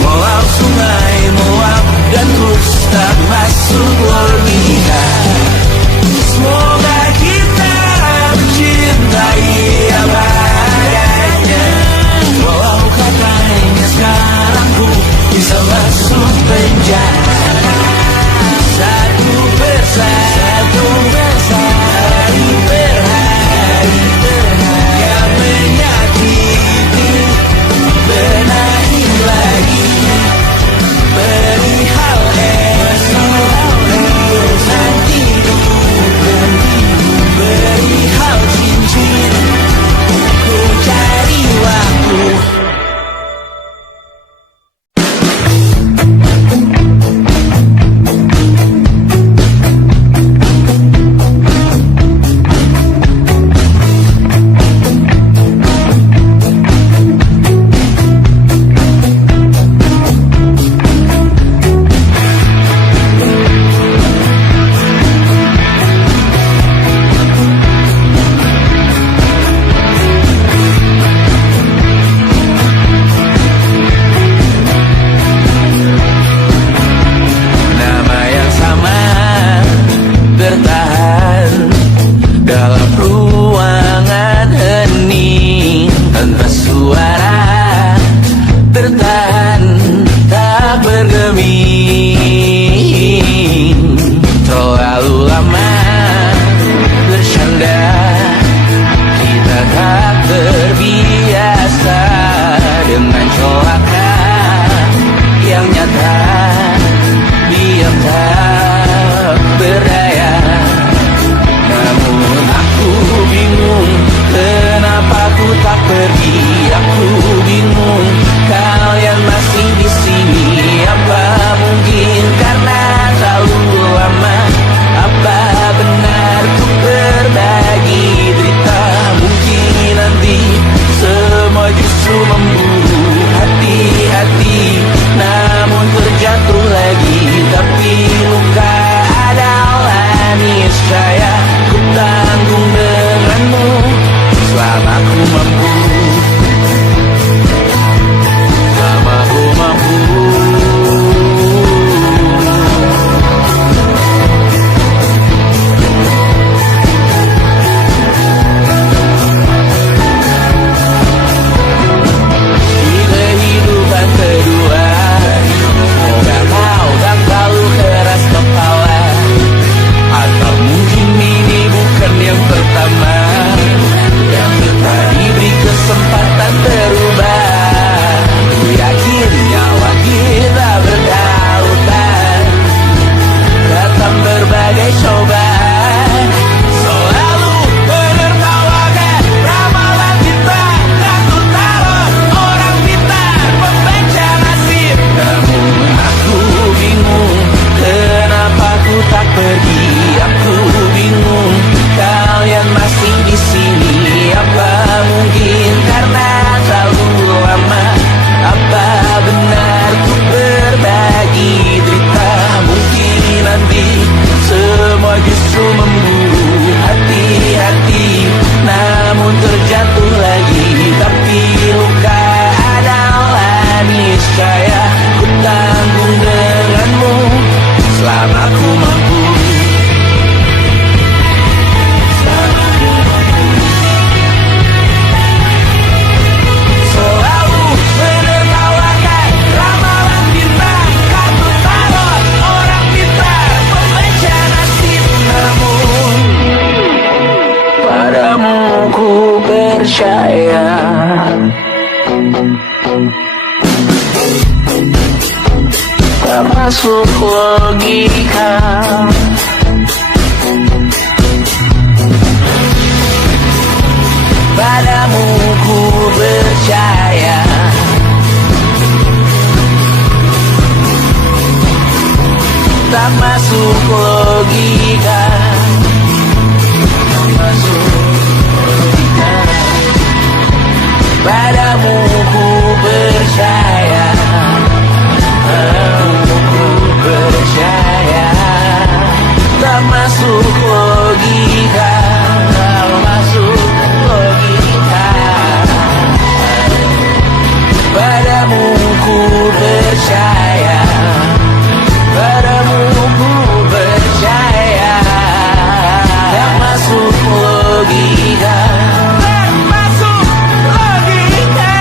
Walau sungai meluap dan terus tak masuk logika. Semoga kita mencintai apa adanya. Walau katanya sekarang ku bisa masuk penjara. Satu persatu, hari per hari, yang menyakiti benahi lagi. Perihal esok, nanti perihal cincin, ku cari waktu. Nama yang sama bertahan dalam ruangan hening tanpa suara, bertahan tak bergeming. Terlalu lama bersandar, kita tak terbiasa dengan celaka yang nyata. Diam tak berdaya, namun aku bingung kenapa ku tak pergi. Aku bingung kalian masih di sini. Apa mungkin karena terlalu lama? Apa benar ku berbagi derita? Mungkin nanti semua justru memburu hati-hati, namun terjatuh lagi. Tapi luka adalah niscaya, ku tanggung denganmu selama ku mampu. Selama ku mampu. Di kehidupan kedua, moga kau tak terlalu keras kepala. Atau mungkin ini bukan yang pertama yang kita diberi kesempatan berubah. Ku yakin nyawa kita bertautan, datang berbagai cobaan. Selalu menertawakan ramalan kita, tak ku taruh orang pintar membaca nasib. Namun aku bingung kenapa ku tak pergi. Aku bingung kalian masih di sini. Apa mungkin karena terlalu lama? Apa benar ku berbagi derita? Mungkin nanti semua justru memburu hati-hati, namun terjatuh lagi. Tapi luka adalah niscaya, ku tanggung denganmu selama ku mampu. Selalu menertawakan ramalan bintang, tak ku taruh orang pintar membaca nasib. Namun padamu ku percaya. tak masuk logika. Padamu ku percaya, tak masuk logika, tak masuk logika. Padamu ku percaya, padamu ku percaya, tak masuk logika, tak masuk logika. Padamu ku percaya, padamu ku percaya, tak masuk logika, tak masuk logika.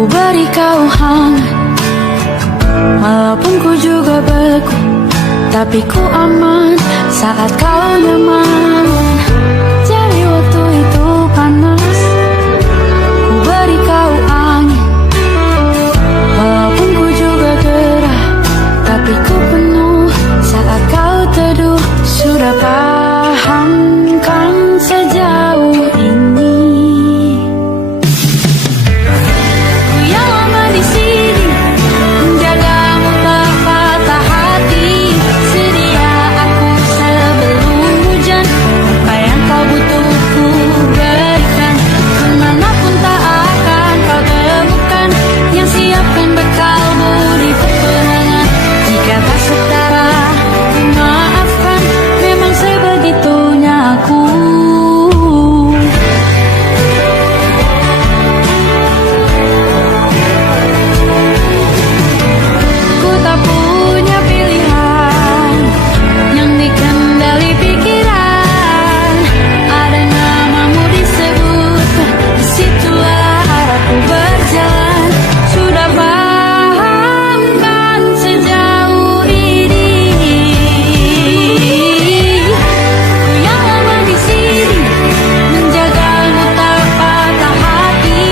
Ku beri kau hangat, walaupun ku juga beku, tapi ku aman saat kau nyaman. Jadi waktu itu panas, ku beri kau angin, walaupun ku juga gerah, tapi ku penuh saat kau teduh. Sudah paham kan sejauh ini? Ku yang lama di sini, menjagamu tak patah hati. Sedia aku sebelum hujan, apa yang kau butuh ku berikan. Kemanapun tak akan kau temukan yang siapkan bekalmu di peperangan. Jika tak setara, ku maafkan, memang sebegitunya aku. Ku tak punya pilihan yang dikendali pikiran. Ada namamu disebutkan, disitulah arahku berjalan. Sudah paham kan sejauh ini? Ku yang lama di sini, menjagamu tak patah hati.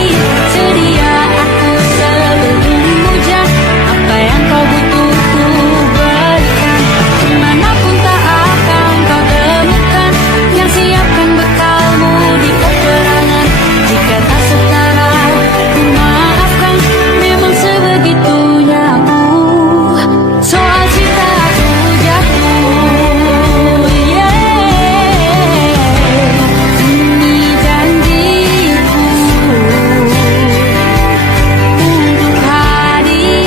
Sedia aku sebelum hujan, apa yang kau butuh ku berikan. Kemanapun tak akan kau temukan yang siapkan bekalmu di peperangan. Jika tak setara, ku maafkan, memang sebegitunya aku. Soal cinta aku jatuh, ini janjiku untuk hadir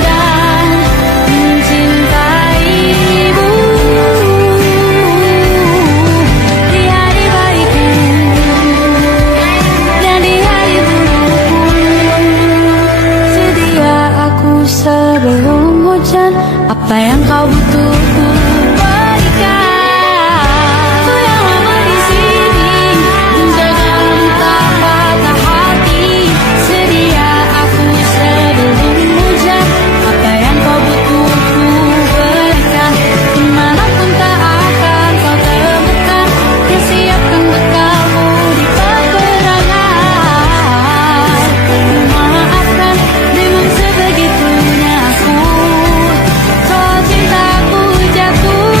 dan mencintaimu di hari baikku dan di hari burukku. Sedia aku sebelum hujan, apa yang kau butuh ku berikan. Ku yang lama di sini, menjagamu tak patah hati. Sedia aku sebelum hujan, apa yang kau butuh ku berikan. Kemanapun tak akan kau temukan yang siapkan bekalmu di peperangan. Maafkan, memang sebegitunya aku. Soal cintaku jatuh,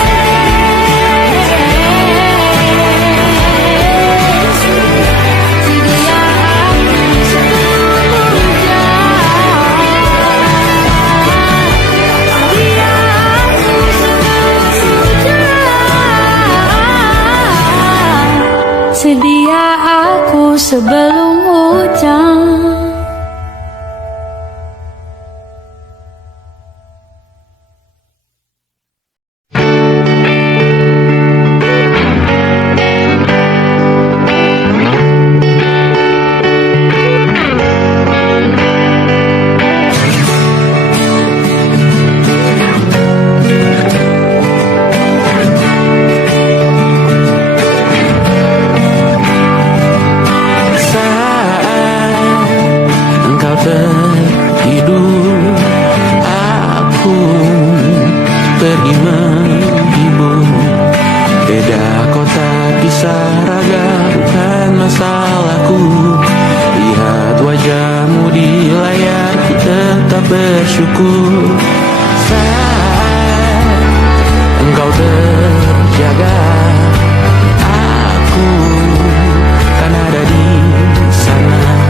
sedia aku sebelum hujan. Sedia aku sebelum hujan. Engkau tertidur, aku pergi menghibur. Beda kota pisah raga, bukan masalahku. Lihat wajahmu di layar, ku tetap bersyukur. Saat engkau terjaga, aku kan ada di sana.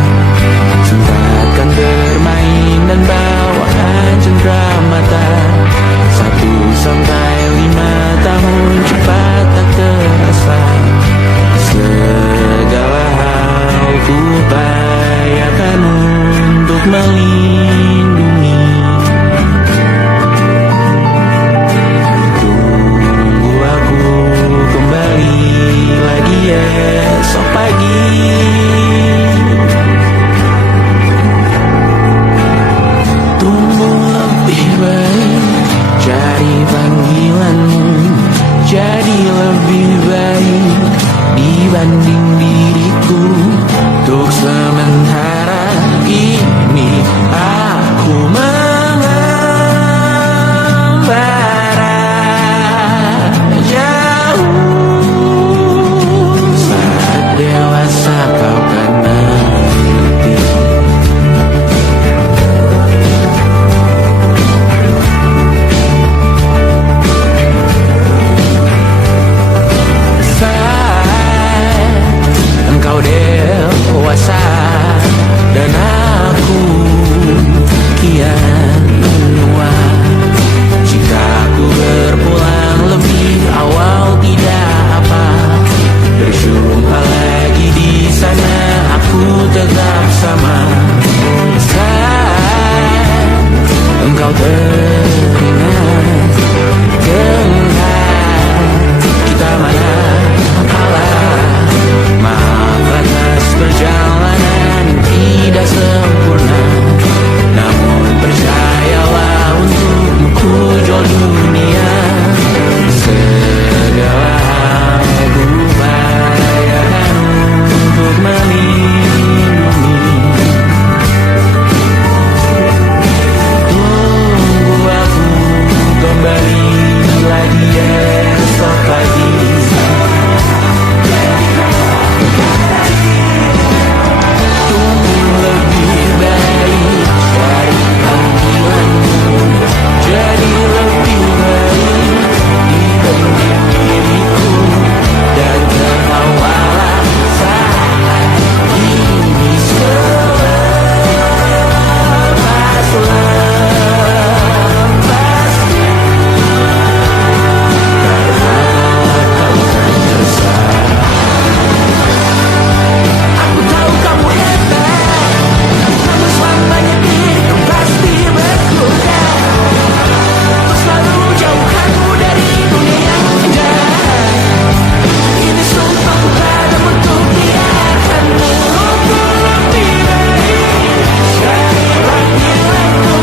Sempatkan bermain dan bawaan cenderamata. 1 sampai 5 tahun cepat tak terasa. Segala hal ku upayakan untuk melindungi. Tunggu aku kembali lagi esok pagi. Tumbuh lebih baik, cari panggilanmu, jadi lebih baik dibanding dibanding diriku. Untuk sementara ini aku mengembara jauh. Saat dewasa kau kan mengerti. Engkau dewasa dan aku kian menua. Cintaku berpulang lebih awal tidak apa. Berjumpa lagi di sana, aku tetap sama. Saat engkau teringat dengan kita mana kalah. Maaf atas perjalanan tidak sempurna, namun percayalah untukmu ku jual dunia. Segala hal ku bayarkan untuk melindungi. Tunggu aku kembali lagi esok pagi. Jadi lebih baik dibanding diriku. Dan tertawalah saat ini selepas-lepasnya. Karena kau kan tersayang. Aku tahu kamu hebat, namun selamanya diriku pasti berkuda. Selalu jauhkanmu dari dunia yang indah. Ini sumpahku padamu untuk biarkanmu. Aku lebih baik jadilah diriku.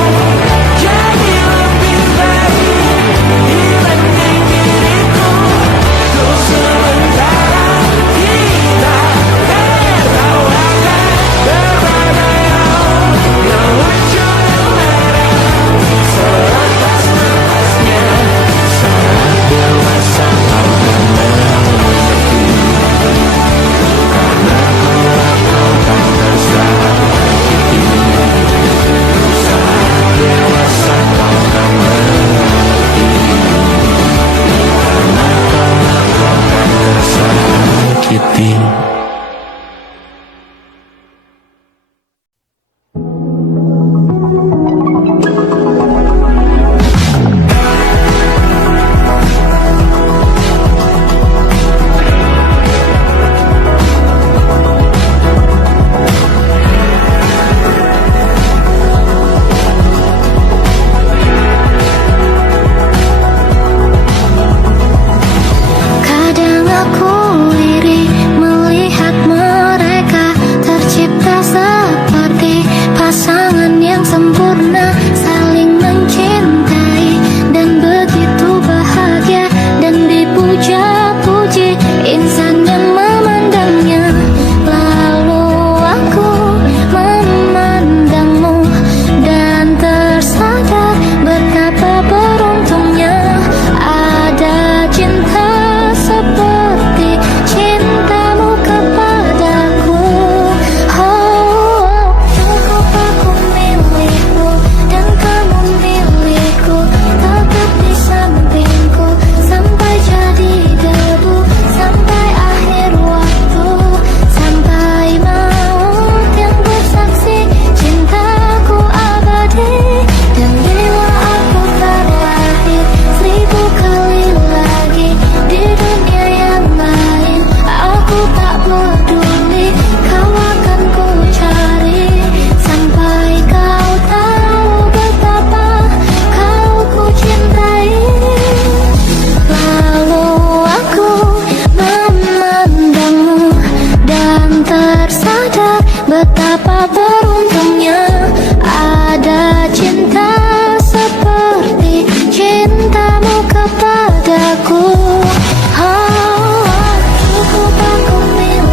Jadi lebih baik dibanding diriku. Untuk sementara kita tertawakan berbagai hal yang lucu dan merah. Selepas-lepasnya saat dewasa kau kan mengerti. Karena kau kan tersakiti. Saat dewasa kau kan mengerti. Karena kau kan tersakiti. Kadang aku iri melihat mereka tercipta seperti pasangan yang sempurna, saling mencintai dan begitu bahagia dan dipuja-puji insan yang memandangnya. Lalu aku memandangmu dan tersadar betapa beruntungnya ada cinta seperti cintamu kepadaku. Oh, cukup aku milikmu dan kamu milikku, tetap di sampingku sampai jadi debu, sampai akhir waktu, sampai maut yang bersaksi cintaku abadi. Dan bila aku terlahir 1000 kali lagi di dunia yang lain, aku tak peduli, kau akan ku cari sampai kau tahu betapa kau ku cintai. Lalu aku memandangmu dan tersadar betapa beruntungnya ada cinta seperti cintamu kepadaku. Oh, cukup aku milik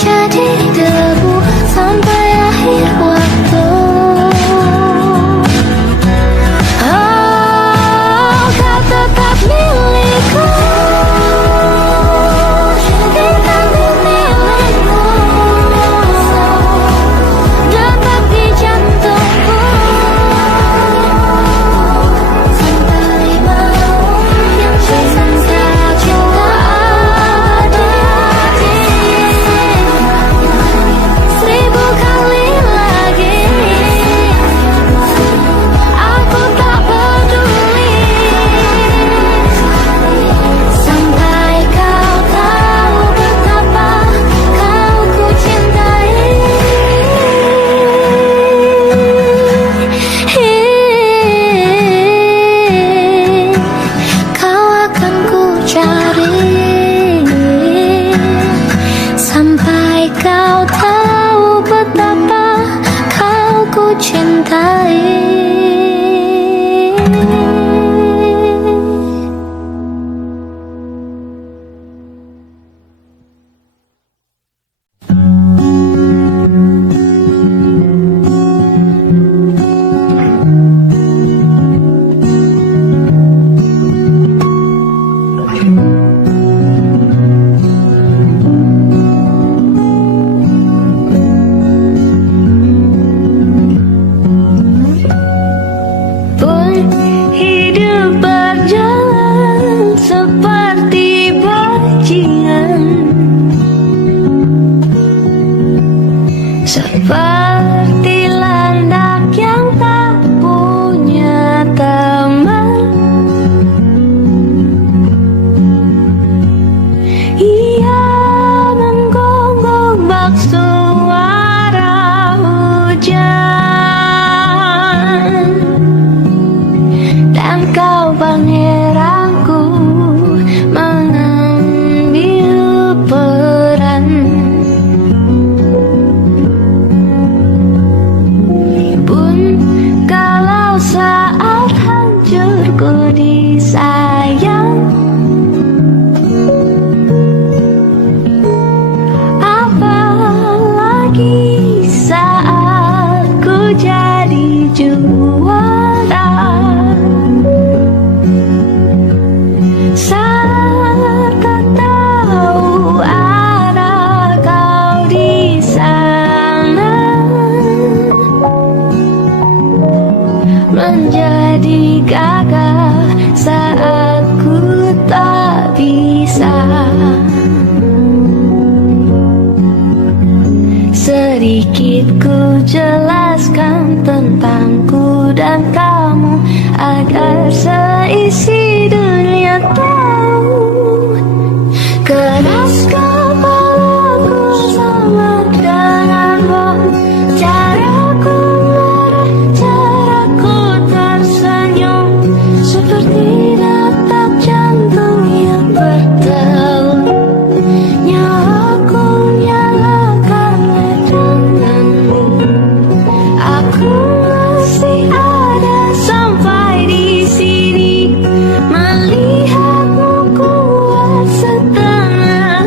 jadi debu sampai akhir waktu. Oh, kau tetap milikku, bintang di milikku, detak di jantungku, sampai malam yang sisa cinta abadi. 1000 kali lagi aku tak peduli, sampai kau tahu betapa kau ku cintai. Kau akan ku cari sampai kau tahu betapa kau ku cintai. Pun hidup berjalan seperti bajingan, seperti landak yang tak punya teman. Ia menggonggong bak suara hujan, dan kau pangeranku mengambil peran. Pun kalau saat hancurku disayang, apalagi saat ku jadi juara. Saat tak tahu arah kau di sana, menjadi gagah saat ku tak bisa. Sedikit ku jelaskan tentangku dan kamu agar seisi dunia tahu. Keras kepalaku sama denganmu, caraku marah, caraku tersenyum, seperti detak jantung yang berdebar. Nyawaku nyalakan denganmu, aku masih ada sampai di sini, melihatmu kuat setengah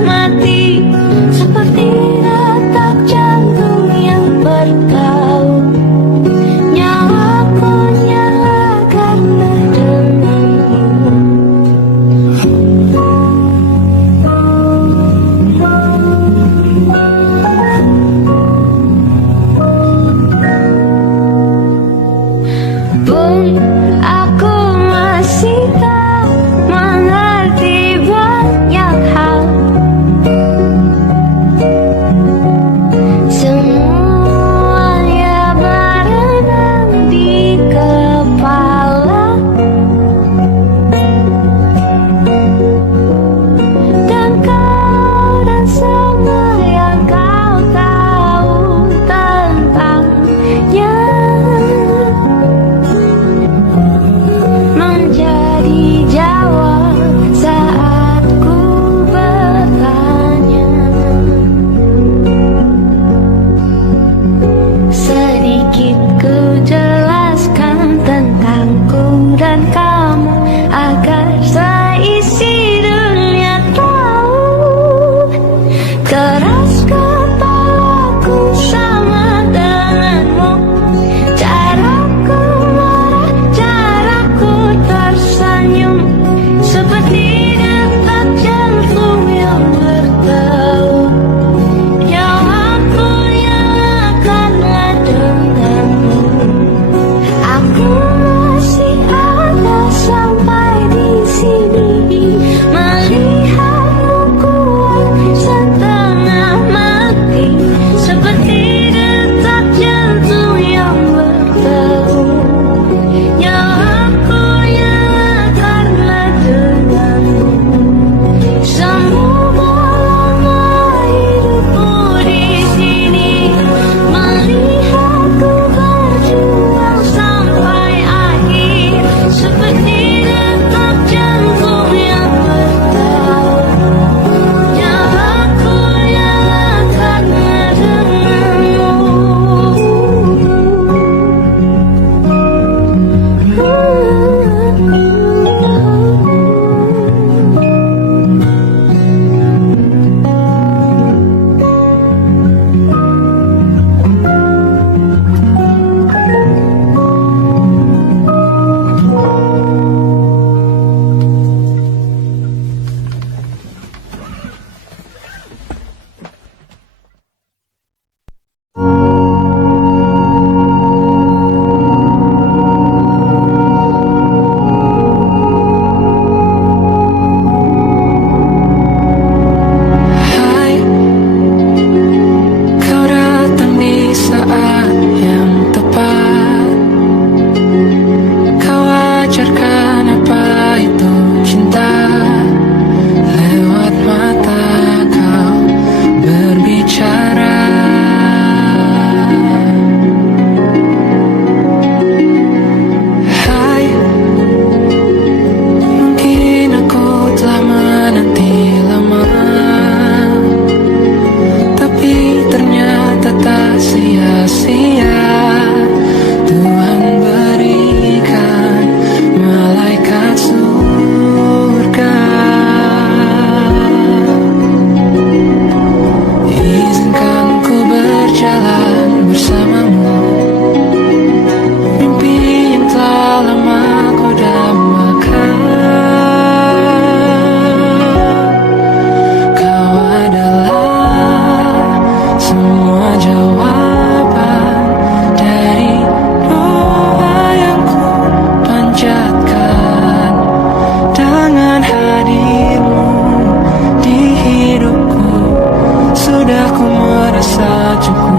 sudah ku merasa cukup.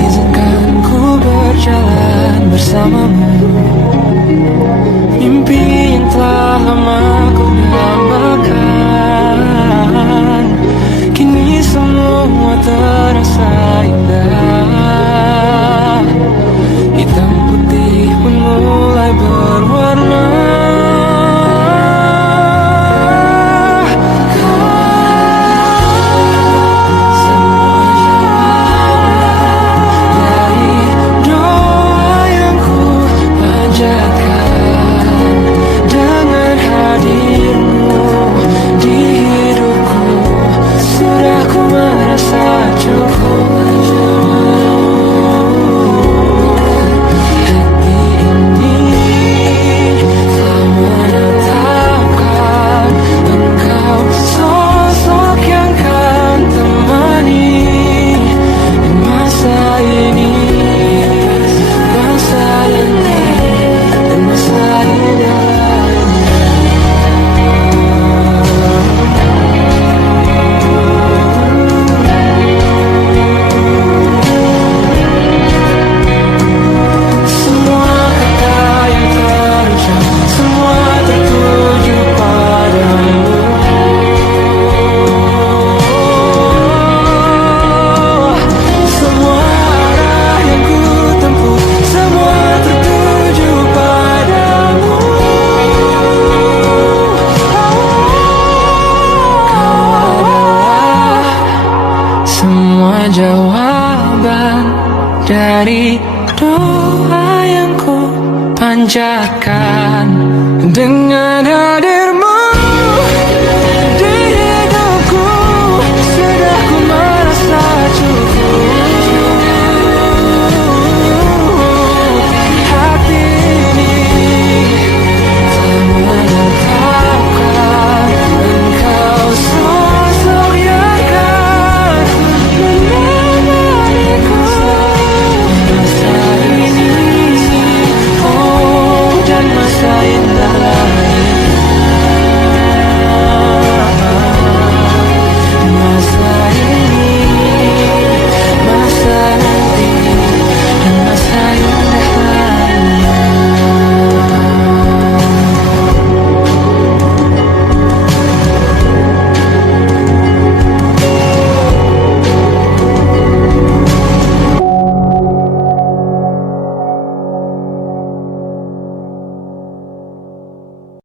Izinkan ku berjalan bersamamu, mimpi yang telah lama ku dambakan, kini semua terasa indah. Hitam putih pun mulai berwarna. Dari doa yang ku panjatkan, dengan hadirmu di hidupku, sudah ku merasa cukup. Hati ini telah menetapkan engkau, sosok yang kan temani masa ini, masa ini, dan masa indah. Semua kata yang terucap, semua tertuju padamu. Semua arah yang ku tempuh, semua tertuju padamu. Kau adalah semua jawaban dari doa yang ku panjatkan, dengan hadir